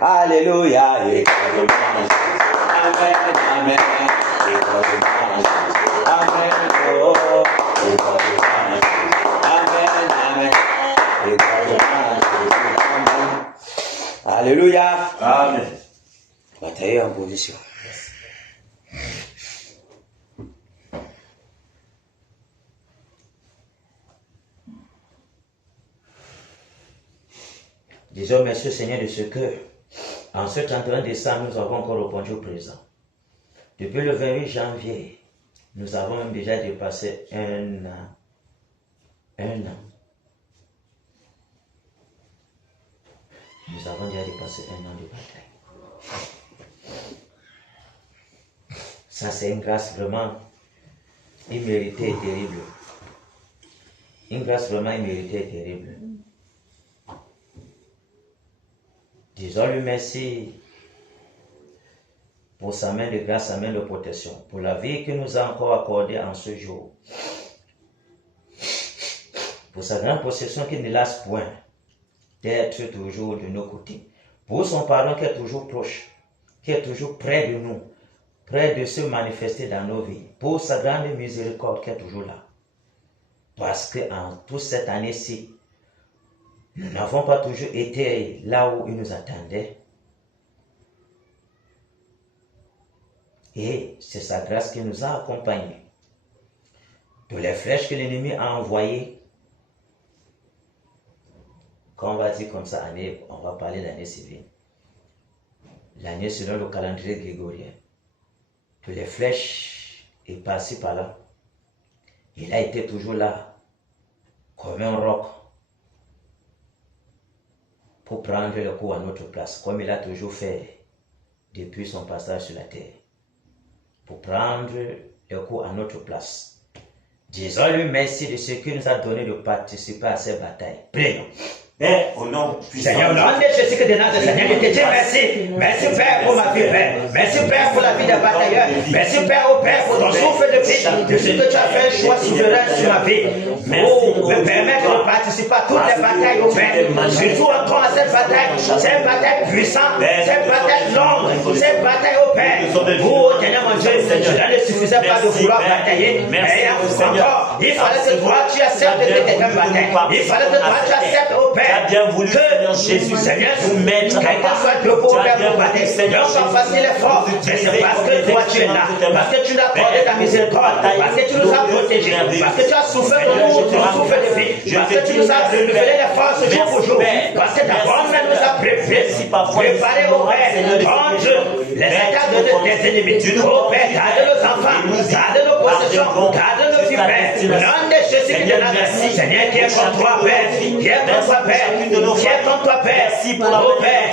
Alléluia. Amen. Amen. Amen. Amen. Amen. Alléluia. Amen. Bataillez en position. Disons merci Seigneur de ce que, en ce 31 décembre, nous avons encore répondu au présent. Depuis le 28 janvier, nous avons même déjà dépassé un an. Nous avons déjà dépassé un an de bataille. Ça, c'est une grâce vraiment imméritée et terrible. Une grâce vraiment imméritée et terrible. Disons-lui merci pour sa main de grâce, sa main de protection, pour la vie qu'il nous a encore accordée en ce jour, pour sa grande possession qui ne lasse point d'être toujours de nos côtés, pour son pardon qui est toujours proche, qui est toujours près de nous, près de se manifester dans nos vies, pour sa grande miséricorde qui est toujours là. Parce qu'en toute cette année-ci, nous n'avons pas toujours été là où il nous attendait. Et c'est sa grâce qui nous a accompagnés. Toutes les flèches que l'ennemi a envoyées, quand on va dire comme ça, année, on va parler d'année civile. L'année selon le calendrier grégorien. Toutes les flèches est passées par là. Il a été toujours là, comme un roc, pour prendre le coup à notre place, comme il a toujours fait depuis son passage sur la terre. Pour prendre le coup à notre place. Disons-lui merci de ce qu'il nous a donné de participer à ces batailles. Prions. Père, au nom puissant. Seigneur, au nom de Jésus de Nazareth, Seigneur, je te dis merci. Merci, Père, pour ma vie, Père. Merci, Père, pour la vie des batailleurs. Merci, Père, au Père, pour ton souffle de vie. De ce que tu as fait un choix souverain sur ma vie. Pour me permettre de participer à toutes les batailles, au Père. Surtout encore à cette bataille. Cette bataille puissante. Cette bataille longue. Cette bataille, au Père. Oh, Seigneur, mon Dieu, cela ne suffisait pas de vouloir batailler. Mais encore, il fallait que toi, tu acceptes de te bataille. Il fallait que toi, tu acceptes, au Père. Tu as bien voulu, Seigneur Jésus, Seigneur, nous mettre quelqu'un soit debout, Père, pour batailler. Donc, on fasse l'effort. Mais c'est parce que toi tu es là, parce que tu nous as accordé ta miséricorde, parce que tu nous as protégés, parce que tu as souffert de nous, tu as souffert de vie, parce que tu nous as renouvelé les forces jour pour jour, parce que ta bonne main nous a préparé au Père contre les attaques de tes ennemis. Au Père, garde nos enfants, garde nos possessions, garde nos vies, Père. Non de Jésus qui te l'a Seigneur, qui est contre toi, Père, qui est contre toi, Père, qui est contre toi, Père. Au Père,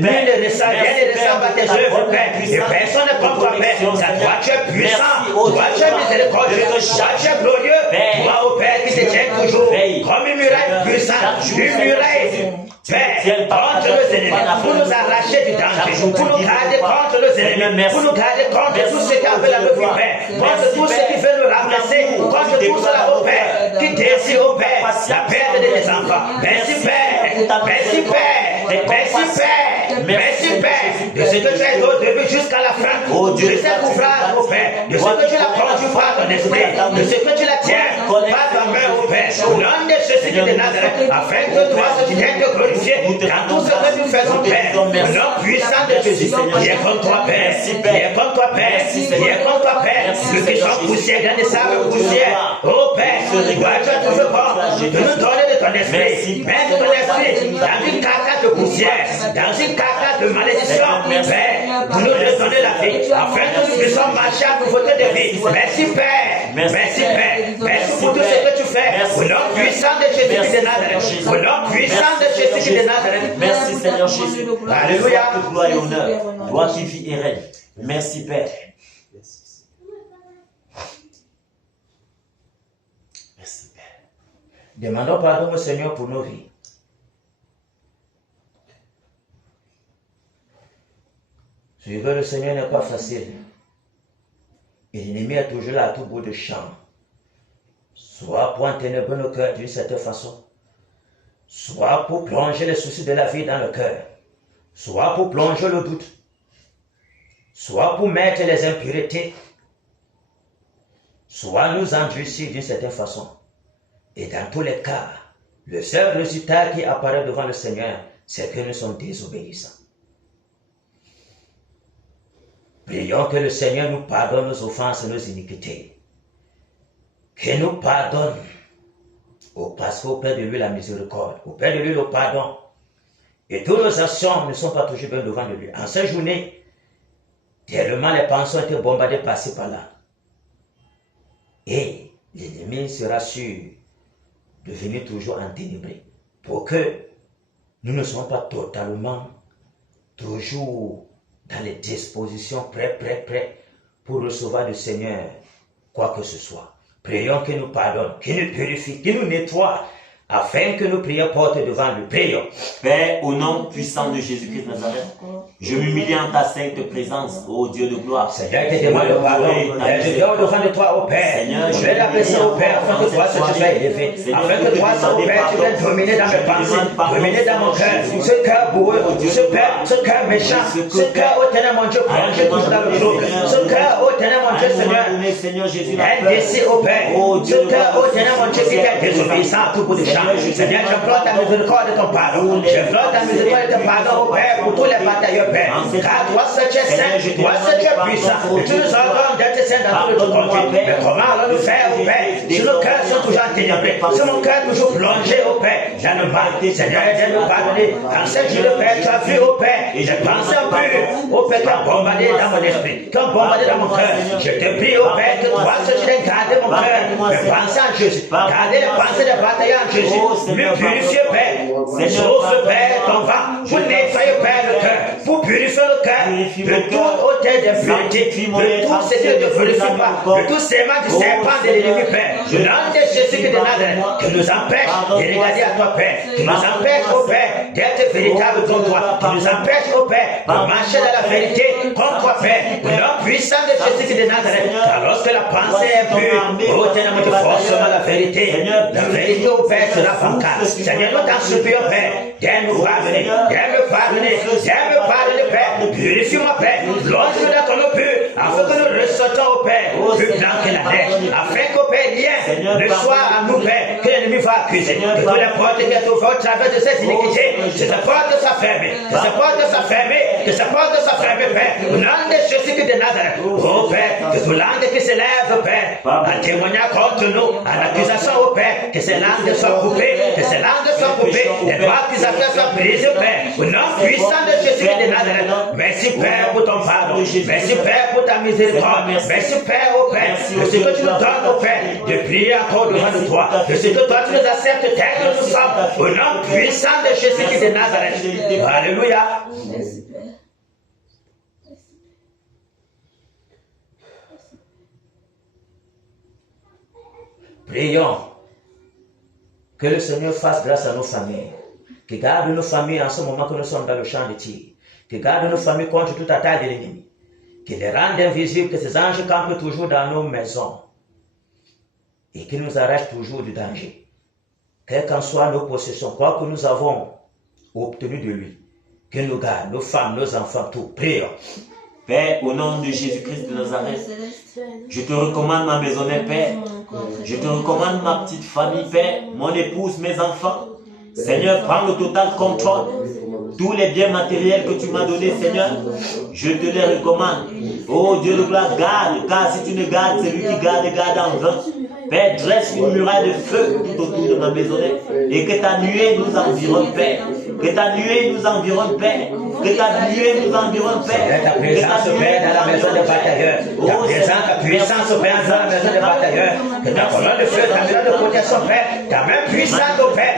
nul ne ressemble à tes œuvres, Père. Et personne n'est contre toi, Père. Toi, tu es puissant, toi, tu es miséricordieux, toi, tu es glorieux. Toi, au Père, qui te tient toujours comme une muraille puissante, une muraille, Père, contre nos ennemis, pour nous arracher du danger, pour nous garder contre nos ennemis, pour nous garder contre tout ce qui avait la vie, Père, contre tout ce qui veut nous ramasser, contre tout cela, au Père, qui désire, au Père, la perte de tes enfants. Merci, Père, merci, Père, merci, Père, merci, Père, de ce que tu as été au début jusqu'à la fin, de cet ouvrage, au Père, de ce que tu l'as conduit par ton esprit, de ce que tu la tiens par ta main, au Père, au nom de Jésus de Nazareth, afin que toi, ce qui viens te glorifier dans tout ce que nous faisons, Père, au nom puissant de Jésus, qui est contre toi, Père, qui est contre toi, Père, qui est contre toi, Père, ceux qui sont poussières, grains de sable, poussière, oh Père, toi, tu as toujours bon de nous donner de ton esprit, même de ton esprit, dans une carcasse de poussière, dans une carcasse de malédiction, Père, pour nous redonner la vie, afin que nous puissions marcher à nouveauté de vie. Merci, Père, merci, Père, merci pour tout ce que tu fais, au nom puissant de Jésus de Nazareth, au nom puissant de Jésus de Nazareth. Merci, Seigneur Jésus. Alléluia. Gloire et honneur, toi qui vis et règne. Merci, Père. Merci, Père. Demandons pardon au Seigneur pour nos vies. Suivre le Seigneur n'est pas facile. Et l'ennemi est toujours là à tout bout de champ. Soit pour enténébrer nos cœurs d'une certaine façon, soit pour plonger les soucis de la vie dans le cœur, soit pour plonger le doute, soit pour mettre les impuretés, soit nous endurcir d'une certaine façon. Et dans tous les cas, le seul résultat qui apparaît devant le Seigneur, c'est que nous sommes désobéissants. Prions que le Seigneur nous pardonne nos offenses et nos iniquités. Qu'il nous pardonne. Parce qu'au Père de lui la miséricorde, au Père de lui le pardon. Et toutes nos actions ne sont pas toujours bien devant de lui. En cette journée, tellement les pensées ont été bombardées par-ci par-là. Et l'ennemi sera sûr de venir toujours enténébrer. Pour que nous ne soyons pas totalement, toujours dans les dispositions prêts pour recevoir du Seigneur quoi que ce soit. Prions qu'il nous pardonne, qu'il nous purifie, qu'il nous nettoie, afin que nos prières portent devant lui. Prions. Père, au nom puissant de Jésus-Christ de Nazareth, je m'humilie en ta sainte présence, ô Dieu de gloire. Seigneur, je te demande pardon. Je viens au devant de toi, ô Père. Seigneur, je vais l'appeler au Père, afin que toi, ce tu sois élevé. Afin que toi, ô Père, tu viennes dominer dans mes pensées, dominer dans mon cœur. Ce cœur boueux, ce cœur méchant, ce cœur, ô Ténèbre, mon Dieu, plongé toujours dans le trou. Ce cœur, ô Ténèbre, mon Dieu, Seigneur, indécis, ô Père. Ce cœur, ô Ténèbre, mon Dieu, qui est désobéissant à tout bout de champ. Seigneur, j'implore ta miséricorde et ton pardon. J'implore ta miséricorde et ton pardon, ô Père, pour tous les batailleurs, Père. Car toi, seul tu es saint, toi, seul tu es puissant. Et tu nous ordonnes d'être saint dans tout le conduit. Mais comment allons-nous faire, ô Père, si nos cœurs sont toujours enténébrés, si mon cœur est toujours plongé, ô Père, dans le mal. Seigneur, aide-nous à pardonner. Dans cette journée, Père, tu as vu, ô Père, et j'ai pensé un peu, ô Père, qui a bombardé dans mon esprit, qui a bombardé dans mon cœur. Je te prie, ô Père, que toi, seul tu aies gardé mon cœur, me penser en Jésus, garder les pensées des batailles en Jésus. Me purifier, Père. Sauve, Père, ton vent. Pour nettoyer, Père, le cœur. Pour purifier le cœur de toute hauteur d'impureté, de tout ce qui ne te glorifie pas, de tout sément du serpent de l'ennemi, Père. Je demande de Jésus de Nazareth qui nous empêche de regarder à toi, Père. Qui nous empêche, ô Père, d'être véritable comme toi. Qui nous empêche, ô Père, de marcher dans la vérité comme toi, Père. L'homme puissant de Jésus de Nazareth. Car lorsque la pensée est impure, ô Ténèbre, tu forcément la vérité. La vérité, ô Père, sera bancale. Seigneur, nous t'en supplions, Père. Viens nous pardonner, viens me pardonner, Père. Purifie-moi, Père. Plonge-nous dans ton eau pure, afin que nous ressortons, au Père, plus blanc que la neige. Afin qu'au Père, rien ne soit à nous, Père, que l'ennemi va accuser. Que toutes les portes qui sont ouvertes au travers de cette iniquité, que ces portes soient fermées, que ces portes soient fermées, que ces portes soient fermées, Père. Au nom de Jésus de Nazareth. Oh Père, que toute langue qui s'élève, Père, en témoignant contre nous, en accusation, oh Père, que ces langues soient coupées, que ces langues soient coupées, les droits qu'ils accusations soient prises, Père, au nom puissant de Jésus de Nazareth. Merci Père pour ton pardon, merci Père pour ta miséricorde, merci Père, oh Père, de ce que tu nous donnes, oh Père, de prier encore devant de toi, de ce que toi tu nous acceptes tel que nous sommes, au nom puissant de Jésus de Nazareth. Alléluia. Merci, Père. Prions que le Seigneur fasse grâce à nos familles, qu'il garde nos familles en ce moment que nous sommes dans le champ de tir, qu'il garde nos familles contre toute attaque de l'ennemi, qu'il les rende invisibles, que ces anges campent toujours dans nos maisons et qu'il nous arrache toujours du danger. Quelles qu'en soient nos possessions, quoi que nous avons obtenu de lui, qu'il nous garde, nos femmes, nos enfants, tout. Prions. Père, au nom de Jésus-Christ de Nazareth, je te recommande ma maisonnée, Père. Je te recommande ma petite famille, Père, mon épouse, mes enfants. Seigneur, prends le total contrôle. Tous les biens matériels que tu m'as donnés, Seigneur, je te les recommande. Oh Dieu de gloire, garde, car si tu ne gardes, c'est lui qui garde en vain. Père, dresse une muraille de feu tout autour de ma maisonnée et que ta nuée nous environne, Père. Que ta nuée nous environne, Père. Que ta nuée nous environne, Père. Ta présence, Père, dans la maison des batailleurs. Ta présence, ta puissance, Père, dans la maison des batailleurs. Que ta colonne de feu, ta main de protection, Père. Ta main puissante, au Père.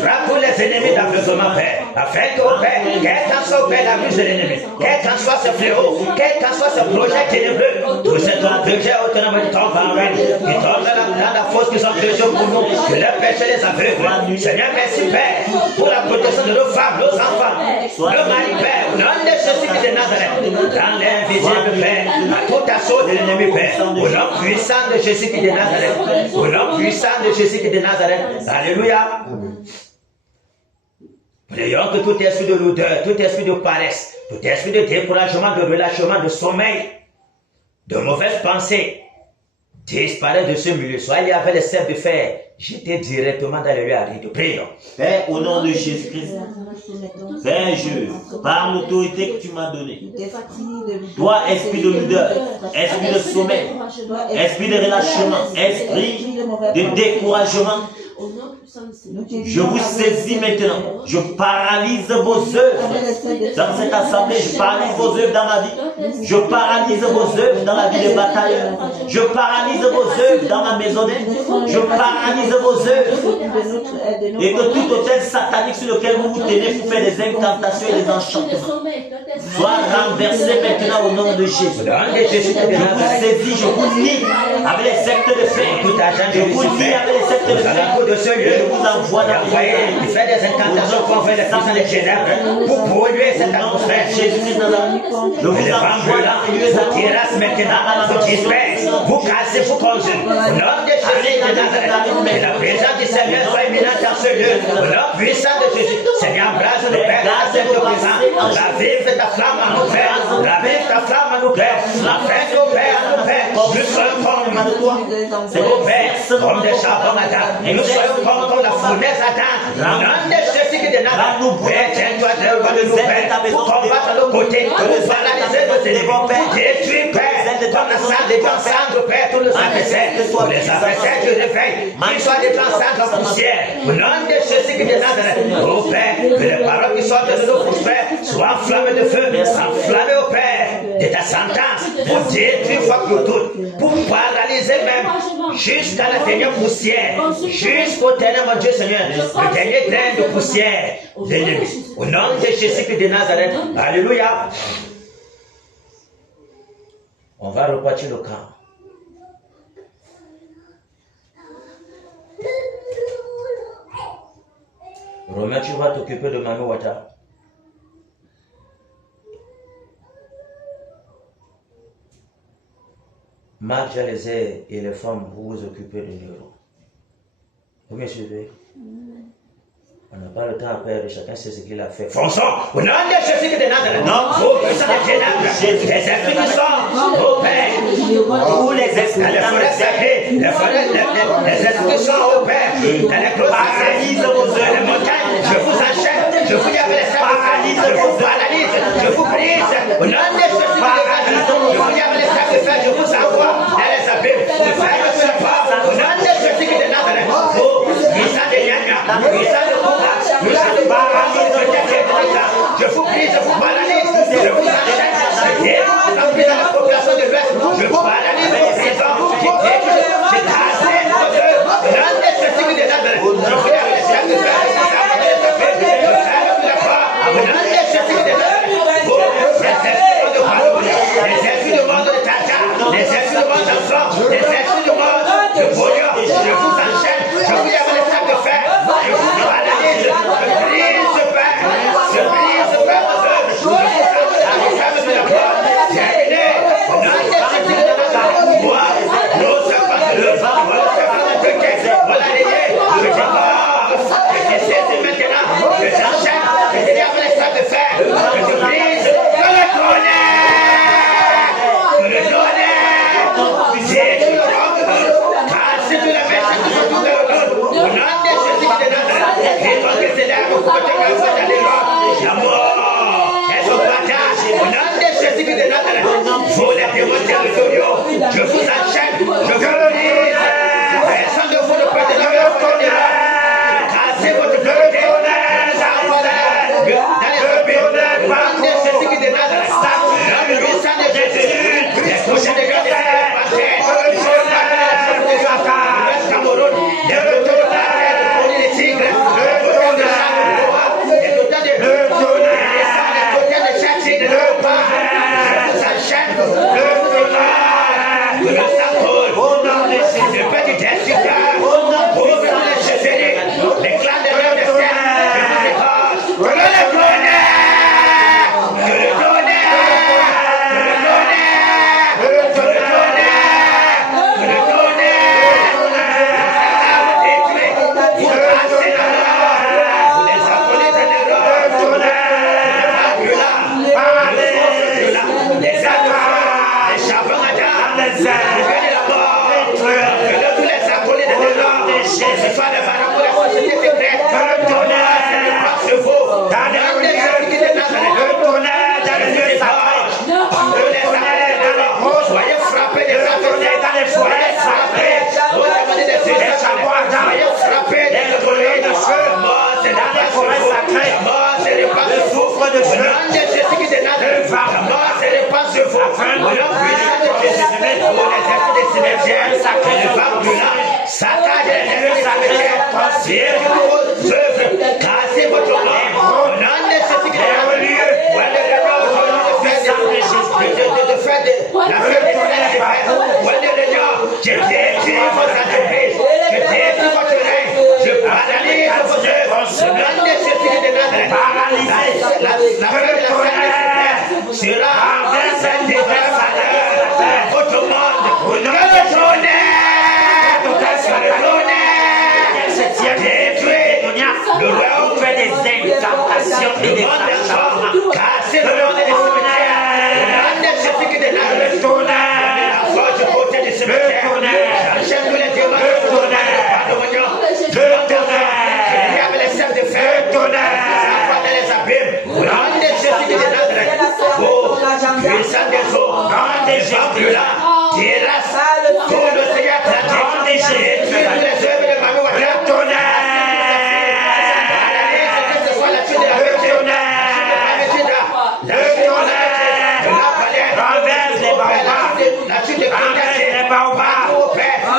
Frappe pour les ennemis d'aveuglement, Père. Afin que, au Père, quel qu'en soit, Père, la ruse de l'ennemi, quel qu'en soit ce fléau, quel qu'en soit ce projet ténébreux, tout cet objet autonome qui tombe en ruine, qui tombe dans la fosse qui sont précieux pour nous, que leur péché les aveugles. Seigneur, merci, Père, pour la protection de nos femmes, nos enfants, nos maris, Père, au nom de Jésus de Nazareth, dans l'invisible, Père, à tout assaut de l'ennemi, Père, au nom puissant de Jésus de Nazareth, au nom puissant de Jésus de Nazareth. Alléluia. Prions que tout esprit de l'odeur, tout esprit de paresse, tout esprit de découragement, de relâchement, de sommeil, de mauvaises pensées, disparaît de ce milieu. Soit il y avait les serres de fer, jeté directement dans le lieu aride. Prions. Père, au nom de Jésus-Christ, Père, par l'autorité que tu m'as donnée, toi, esprit de l'odeur, esprit de sommeil, esprit de relâchement, esprit de découragement, je vous saisis maintenant. Je paralyse vos œuvres dans cette assemblée. Je paralyse vos œuvres dans ma vie. Je paralyse vos œuvres dans la vie des batailleurs. Je paralyse vos œuvres dans ma maisonnée. Je paralyse vos œuvres. Et que tout hôtel satanique sur lequel vous vous tenez pour faire des incantations et des enchantements soit renversé maintenant au nom de Jésus. Je vous saisis, je vous lie avec les sectes de fer. Je vous lie avec les sectes de fer. Je vous envoie dans il fait des incantations pour faire les puissants des ténèbres, pour polluer cette atmosphère. Jésus-Christ Nazareth. Je vous envoie dans vous terrasse maintenant, vous disperse, vous cassez, vous conjuguez. Au nom de Jésus de Nazareth, que la présence du Seigneur soit imminente dans ce lieu. Au nom puissant de Jésus, Seigneur, embrasse le Père dans cette présence. Ravive ta flamme à nous, Père. Ravive ta flamme à nous, Père. Afin que, Père, nous soyons comme toi. C'est au Père, comme des charbons à date. Et nous soyons comme la fournaise à date. Au nom de Jésus de Nazareth, Père, tiens-toi devant de nous, Père, pour combattre à nos côtés, pour paralyser nos ennemis, Père. Détruis, Père, comme la salle des cendres, Père, tous les adversaires. Pour les adversaires du réveil, qu'ils soient des cendres en poussière. Au nom de Jésus de Nazareth, ô Père, que les paroles qui sortent de nos bouches, Père, soient enflammées de feu, enflammées au Père, de ta sentence, pour détruire fois pour toutes, pour paralyser même, jusqu'à la dernière poussière, jusqu'au dernier, mon Dieu Seigneur, le dernier grain de poussière de l'ennemi. Au nom de Jésus de Nazareth, alléluia. On va repartir le camp. Romain, tu vas t'occuper de Manu Wata. Marc, j'ai les airs et les femmes, vous vous occupez de Nero. Vous me suivez? On n'a pas le temps à perdre, chacun sait ce qu'il a fait. Fonçons! Au nom de Jésus de Nazareth! Non! Vous qui sont des ténèbres! Les esprits qui sont au Père! Tous les esprits dans les forêts sacrées! Les esprits qui sont au Père! Dans les clôtures sacrées! Les montagnes! Je vous enchaîne! Je vous dis avec les saints! Je vous paralyse! Je vous brise! Au nom de Jésus de Nazareth! Je vous s'enchaîne. Le sang coule. Au nom de Jésus. Le Père du destructeur. Au nom de Jésus. Les clans de l'homme de ciel. Que le tonnerre. Que le tonnerre. Que le tonnerre. Que le tonnerre. Que le tonnerre. Détruit. Vous passez dans l'or. Vous les appelez dans l'or. Les adorateurs, les charbons à terre, les ailes, la mort, que tous les appelés de l'or, ce soit des parents pour la société secrète, que le tonnerre, c'est le pas se vaut, dans les lieux qui dénacent, le tonnerre dans les lieux sacrés, le tonnerre dans les roses, soyez frappés des tonnerres dans les foyers, frappés, des charbons à terre, soyez frappés des tonnerres de feu, mort, c'est dans les forêts sacrées, mort, c'est le pas se vaut, de feu, Jésus qui dénace, la mort, c'est le pas se vaut, le puissant de Jésus, pour les esprits des cimetières, le vent brûlant, saccage les esprits des cimetières, siège vos œuvres, cassez votre mort, au nom de Jésus qui dénace, au lieu de faire la fête des célèbres, je détruis vos entreprises, je détruis votre règne, je paralyse vos œuvres, au nom de Jésus qui dénace, la fête de la fête sera cette déverse votre monde. Que le tonnerre, détruit le royaume fait des incantations et des acharnements. Cassez le monde des cimetières. Le monde de Jésus qui dénage le tonnerre. La force du côté du cimetière. J'enchaîne tous les démons. Le tonnerre. Le tonnerre. Il y avait les serfs de fer. Le tonnerre. Les abîmes. Le monde de Jésus qui dénage. Oh, puissant des eaux. Des gens brûlants. Terrasse. Tout le Seigneur pratique. Et tous les œuvres de Mamie Wata. Le tonnerre. Que ce soit la chute de la vérité. Le tonnerre. Renverse les baobabs. La chute de renverse les baobabs.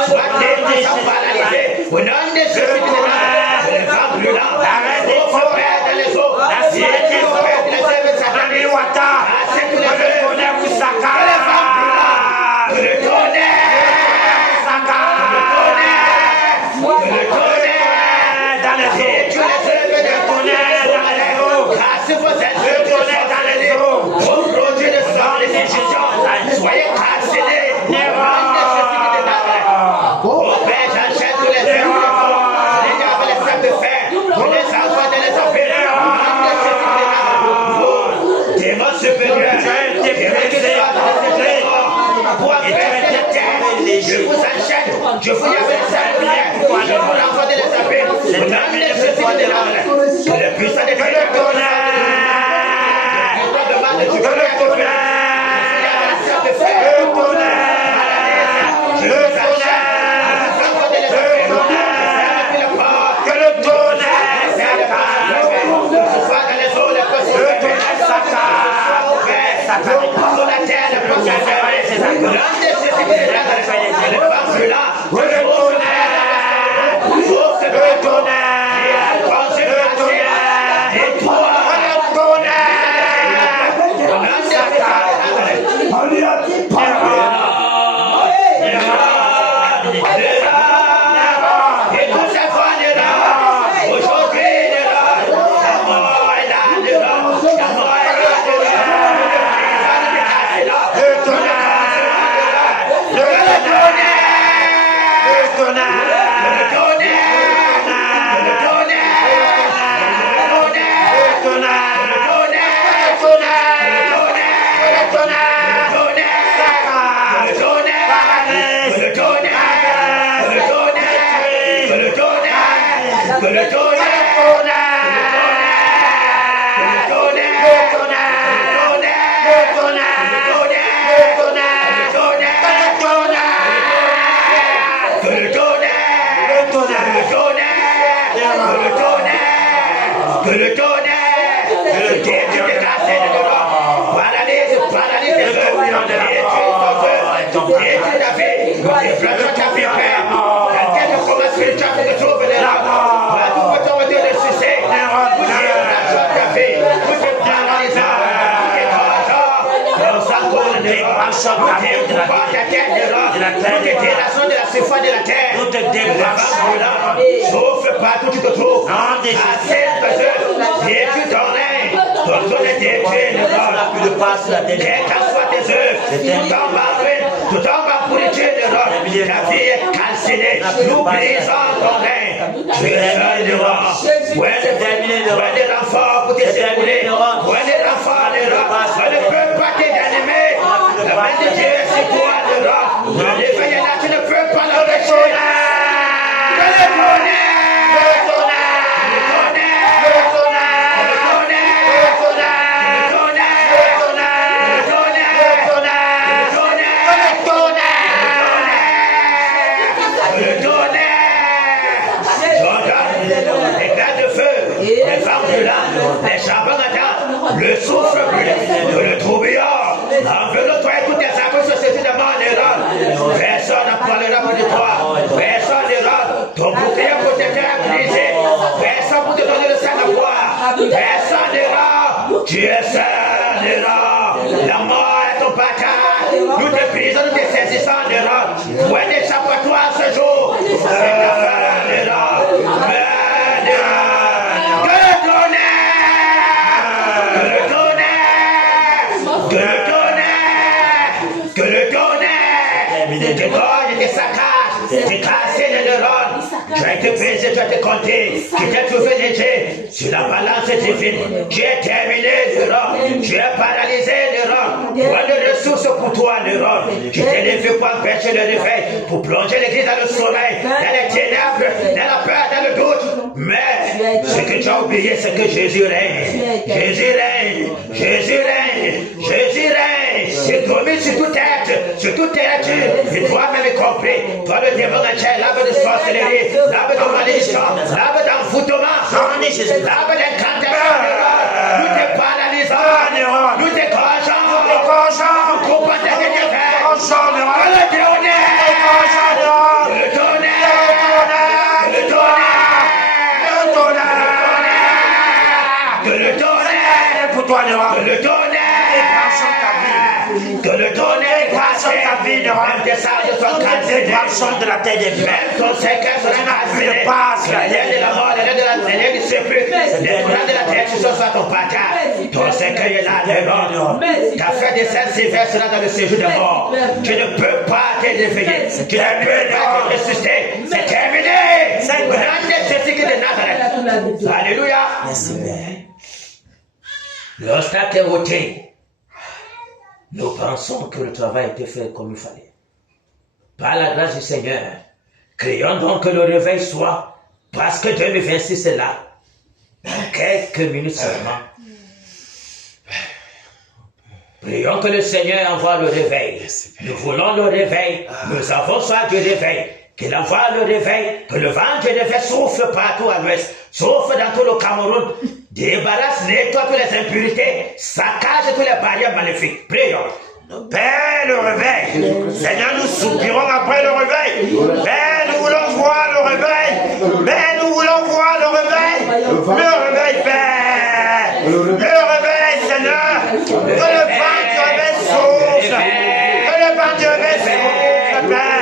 Soit des gens paralysés. Au nom de Jésus qui dénage. Les gens brûlants. Arrête les faux pères dans les eaux. La sienne des eaux. Mamie Wata. Que le tonnerre vous saccage. Que le tonnerre. Dans les eaux. Tu les œuvres de tonnerre dans les eaux. Cassez vos êtres. Le tonnerre dans les eaux. Vos produits de sang, les injections. Soyez cassés. Oh Père, j'enchaîne tous les œuvres. Les gars avec les sacs de fer. Les enfants de les appeler. Vos démons supérieurs. Je vous enchaîne, je vous y avais les je vous renvoie de les appeler. Au nom de Jésus de l'âme, que le puissant de Dieu, que le tonnerre, débranchons ta tête de la terre, toutes les délations de la surface de la terre, nous te débranchons. souffle partout où tu te trouves, assez peseux, détruis ton règne, ton trône est détruit, quelles qu'en soient tes œuvres, tout en ruine, tout en pourriture de l'homme, ta vie est calcinée, nous brisons ton règne, tu es seul devant, où est des renforts pour te secourir, où est des renforts de l'homme, on ne peut pas t'animer, la main de Dieu est sur toi de l'homme, le réveil est là, tu ne peux pas l'empêcher. Les charbons attendent, le souffle brûle, le tourbillon, enveloppe-toi et toutes tes arbres sociétés de mort et personne ne parlera plus de toi, personne n'ira, ton bouclier protecteur est brisé, personne pour te donner le sang à boire, personne n'ira, tu es seul n'ira, la mort est ton partage, nous te brisons, nous te saisissons n'ira, point d'échappatoire ce jour, c'est ta femme n'ira, des saccages, des cassés de neurones. Tu as été brisé, tu as été compté, tu t'es trouvé léger sur la balance divine. Tu es terminé, neurones. Tu es paralysé, neurones. Point de ressources pour toi, neurones. Tu t'es levé pour empêcher le réveil, pour plonger l'église dans le sommeil, dans les ténèbres, dans la peur, dans le doute. Mais ce que tu as oublié, c'est que Jésus règne. Jésus règne. Jésus règne. Jésus règne. C'est domine sur toute tête, sur toute créature. Et toi-même compris. Toi, le démon entier, l'âme de sorcellerie, l'âme de malédiction, l'âme d'envoûtement, l'âme d'incantation. Nous te paralysons. Nous te corrigeons. Nous coupons tes défaites. Que le tonnerre passe ta vie, ne rende des salles de son calciné. De la tête des humains. Même ton secret sera calciné. La terre de la mort, la terre du sépulcre, les courants de la terre, ce soit ton partage. Ton secret est là, le Lord. Ta fête de Saint-Sylvestre sera dans le séjour de mort. Tu ne peux pas te réveiller. Tu ne peux pas te ressusciter. C'est terminé. C'est une grande nécessité de Nazareth. Alléluia. Merci, Père. L'obstacle est ôté. Nous pensons que le travail a été fait comme il fallait. Par la grâce du Seigneur, crions donc que le réveil soit, parce que 2026 est là. Dans quelques minutes seulement. Prions que le Seigneur envoie le réveil. Nous voulons le réveil. Nous avons soif du réveil. Qu'il envoie le réveil, que le vent du réveil souffle partout à l'ouest, souffle dans tout le Cameroun, débarrasse, nettoie toutes les impurités, saccage toutes les barrières maléfiques. Prions. Père, le réveil. Seigneur, nous soupirons après le réveil. Père, nous voulons voir le réveil. Père, nous voulons voir le réveil. Le réveil, Père. Le réveil, Seigneur. Que le vent du réveil souffle. Que le vent du réveil souffle, Père.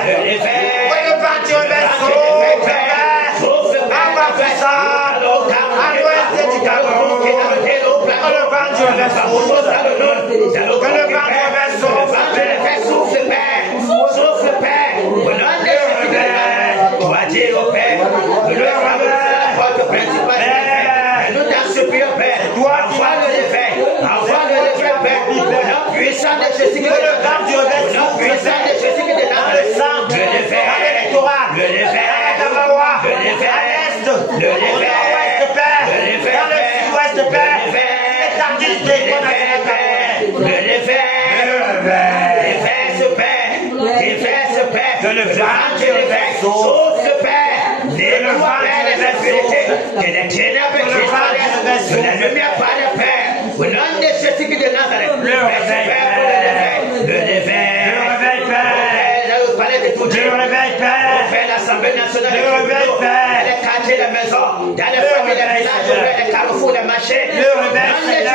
Que le vent du réveil souffle, Père, nettoie, Père, les impurités, que les ténèbres disparaissent, que la lumière parle, Père, au nom de Jésus de Nazareth, le réveil, Père, le réveil, Père, le palais de tout Dieu, le réveil, Père, l'Assemblée nationale, le réveil, Père, quartiers, les maisons, dans les familles, les villages, les carrefours, les marchés. Le réveil, Seigneur.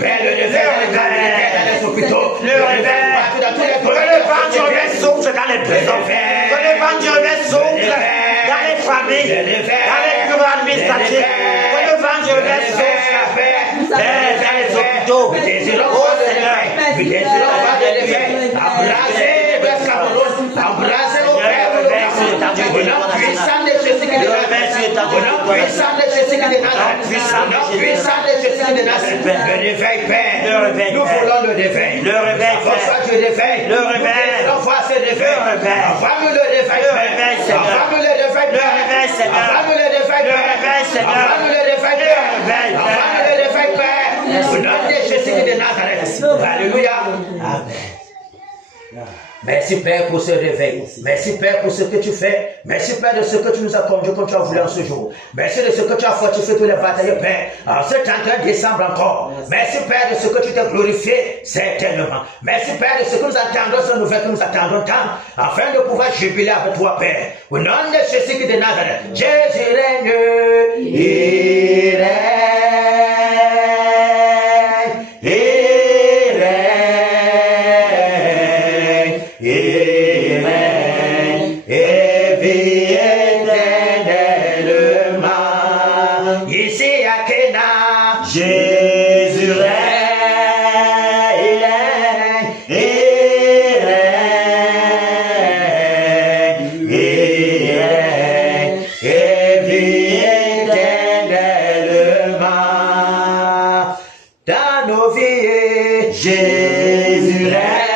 Père, le réveil dans les hôpitaux. Le réveil. Que le vent du réveil souffle dans les prisons. Que le vent du réveil souffle dans les familles, dans les bureaux administratifs. Que le vent du réveil souffle dans les hôpitaux. Oh Seigneur. Embrasser nos pères, au nom puissant de Jésus-Christ de Nazareth. Au nom puissant de Jésus-Christ de Nazareth. Au nom puissant de Jésus-Christ de Nazareth. Le réveil, Père. Nous voulons le réveil. Le réveil, Reçois du réveil. Le réveil. Nous voulons voir ce réveil. Envoie-nous le réveil, Le réveil, Seigneur. Envoie-nous le réveil, Le réveil, Seigneur. Envoie-nous le réveil, Le réveil, Seigneur. Envoie-nous le réveil, réveil, Envoie-nous le réveil, Père. Au nom de Jésus-Christ de Nazareth. Alléluia. Amen. Merci Père pour ce réveil. Merci Père pour ce que tu fais. Merci Père de ce que tu nous as conduit comme tu as voulu en ce jour. Merci de ce que tu as fortifié tous les batailles, Père. En ce 31 décembre encore. Merci Père de ce que tu t'es glorifié certainement. Merci Père de ce que nous attendons, ce nouvelle que nous attendons tant, afin de pouvoir jubiler avec toi, Père. Au nom de Jésus de Nazareth, Jésus règne, il règne, Jésus règne, il règne, et vit éternellement dans nos vies. Jésus règne,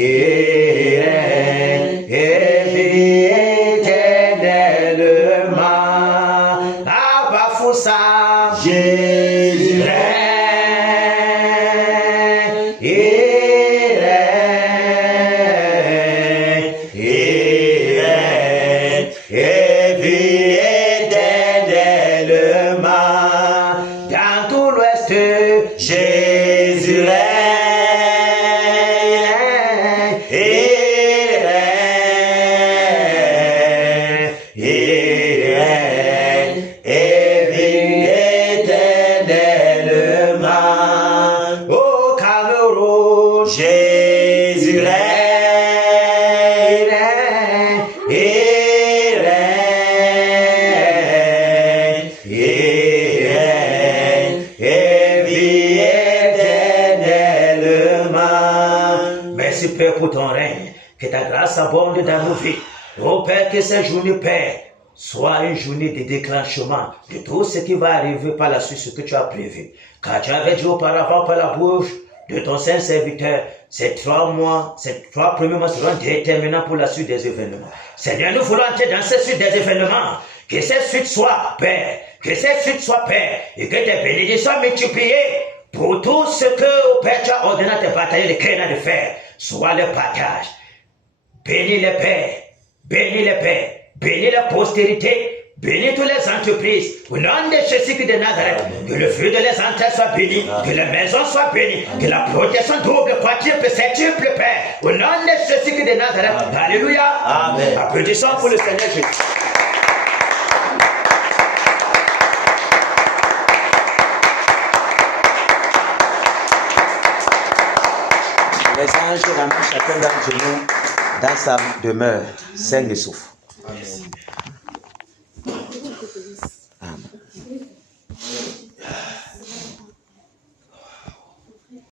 Jésus règne, et vit éternellement. Abba Foussa, Jésus règne, et vit dans tout l'Ouest, Jésus règne, et vit éternellement. au Cameroun, Jésus règne, merci Père pour ton règne, que ta grâce abonde dans nos vies. Oh Père, que cette journée, Père, soit une journée de déclenchement de tout ce qui va arriver par la suite, ce que tu as prévu. Car tu avais dit auparavant par la bouche de ton saint serviteur, ces 3 mois, ces 3 premiers mois seront déterminants pour la suite des événements. Seigneur, nous voulons entrer dans cette suite des événements. Que cette suite soit, Père, que cette suite soit, Père, et que tes bénédictions soient multipliées pour tout ce que, oh Père, tu as ordonné à tes bataillons de créer de faire, soit le partage. Bénis les pères, bénis les pères, bénis la postérité, bénis toutes les entreprises. Au nom de Jésus de Nazareth, que le fruit de les entrées soit béni, que les maisons soient bénies, que la protection double, quadruple, septuple, Père. Au nom de Jésus de Nazareth, alléluia. Amen. Applaudissons pour le Seigneur Jésus. Les anges ramènent chacun d'entre nous dans sa demeure, sain et souffle.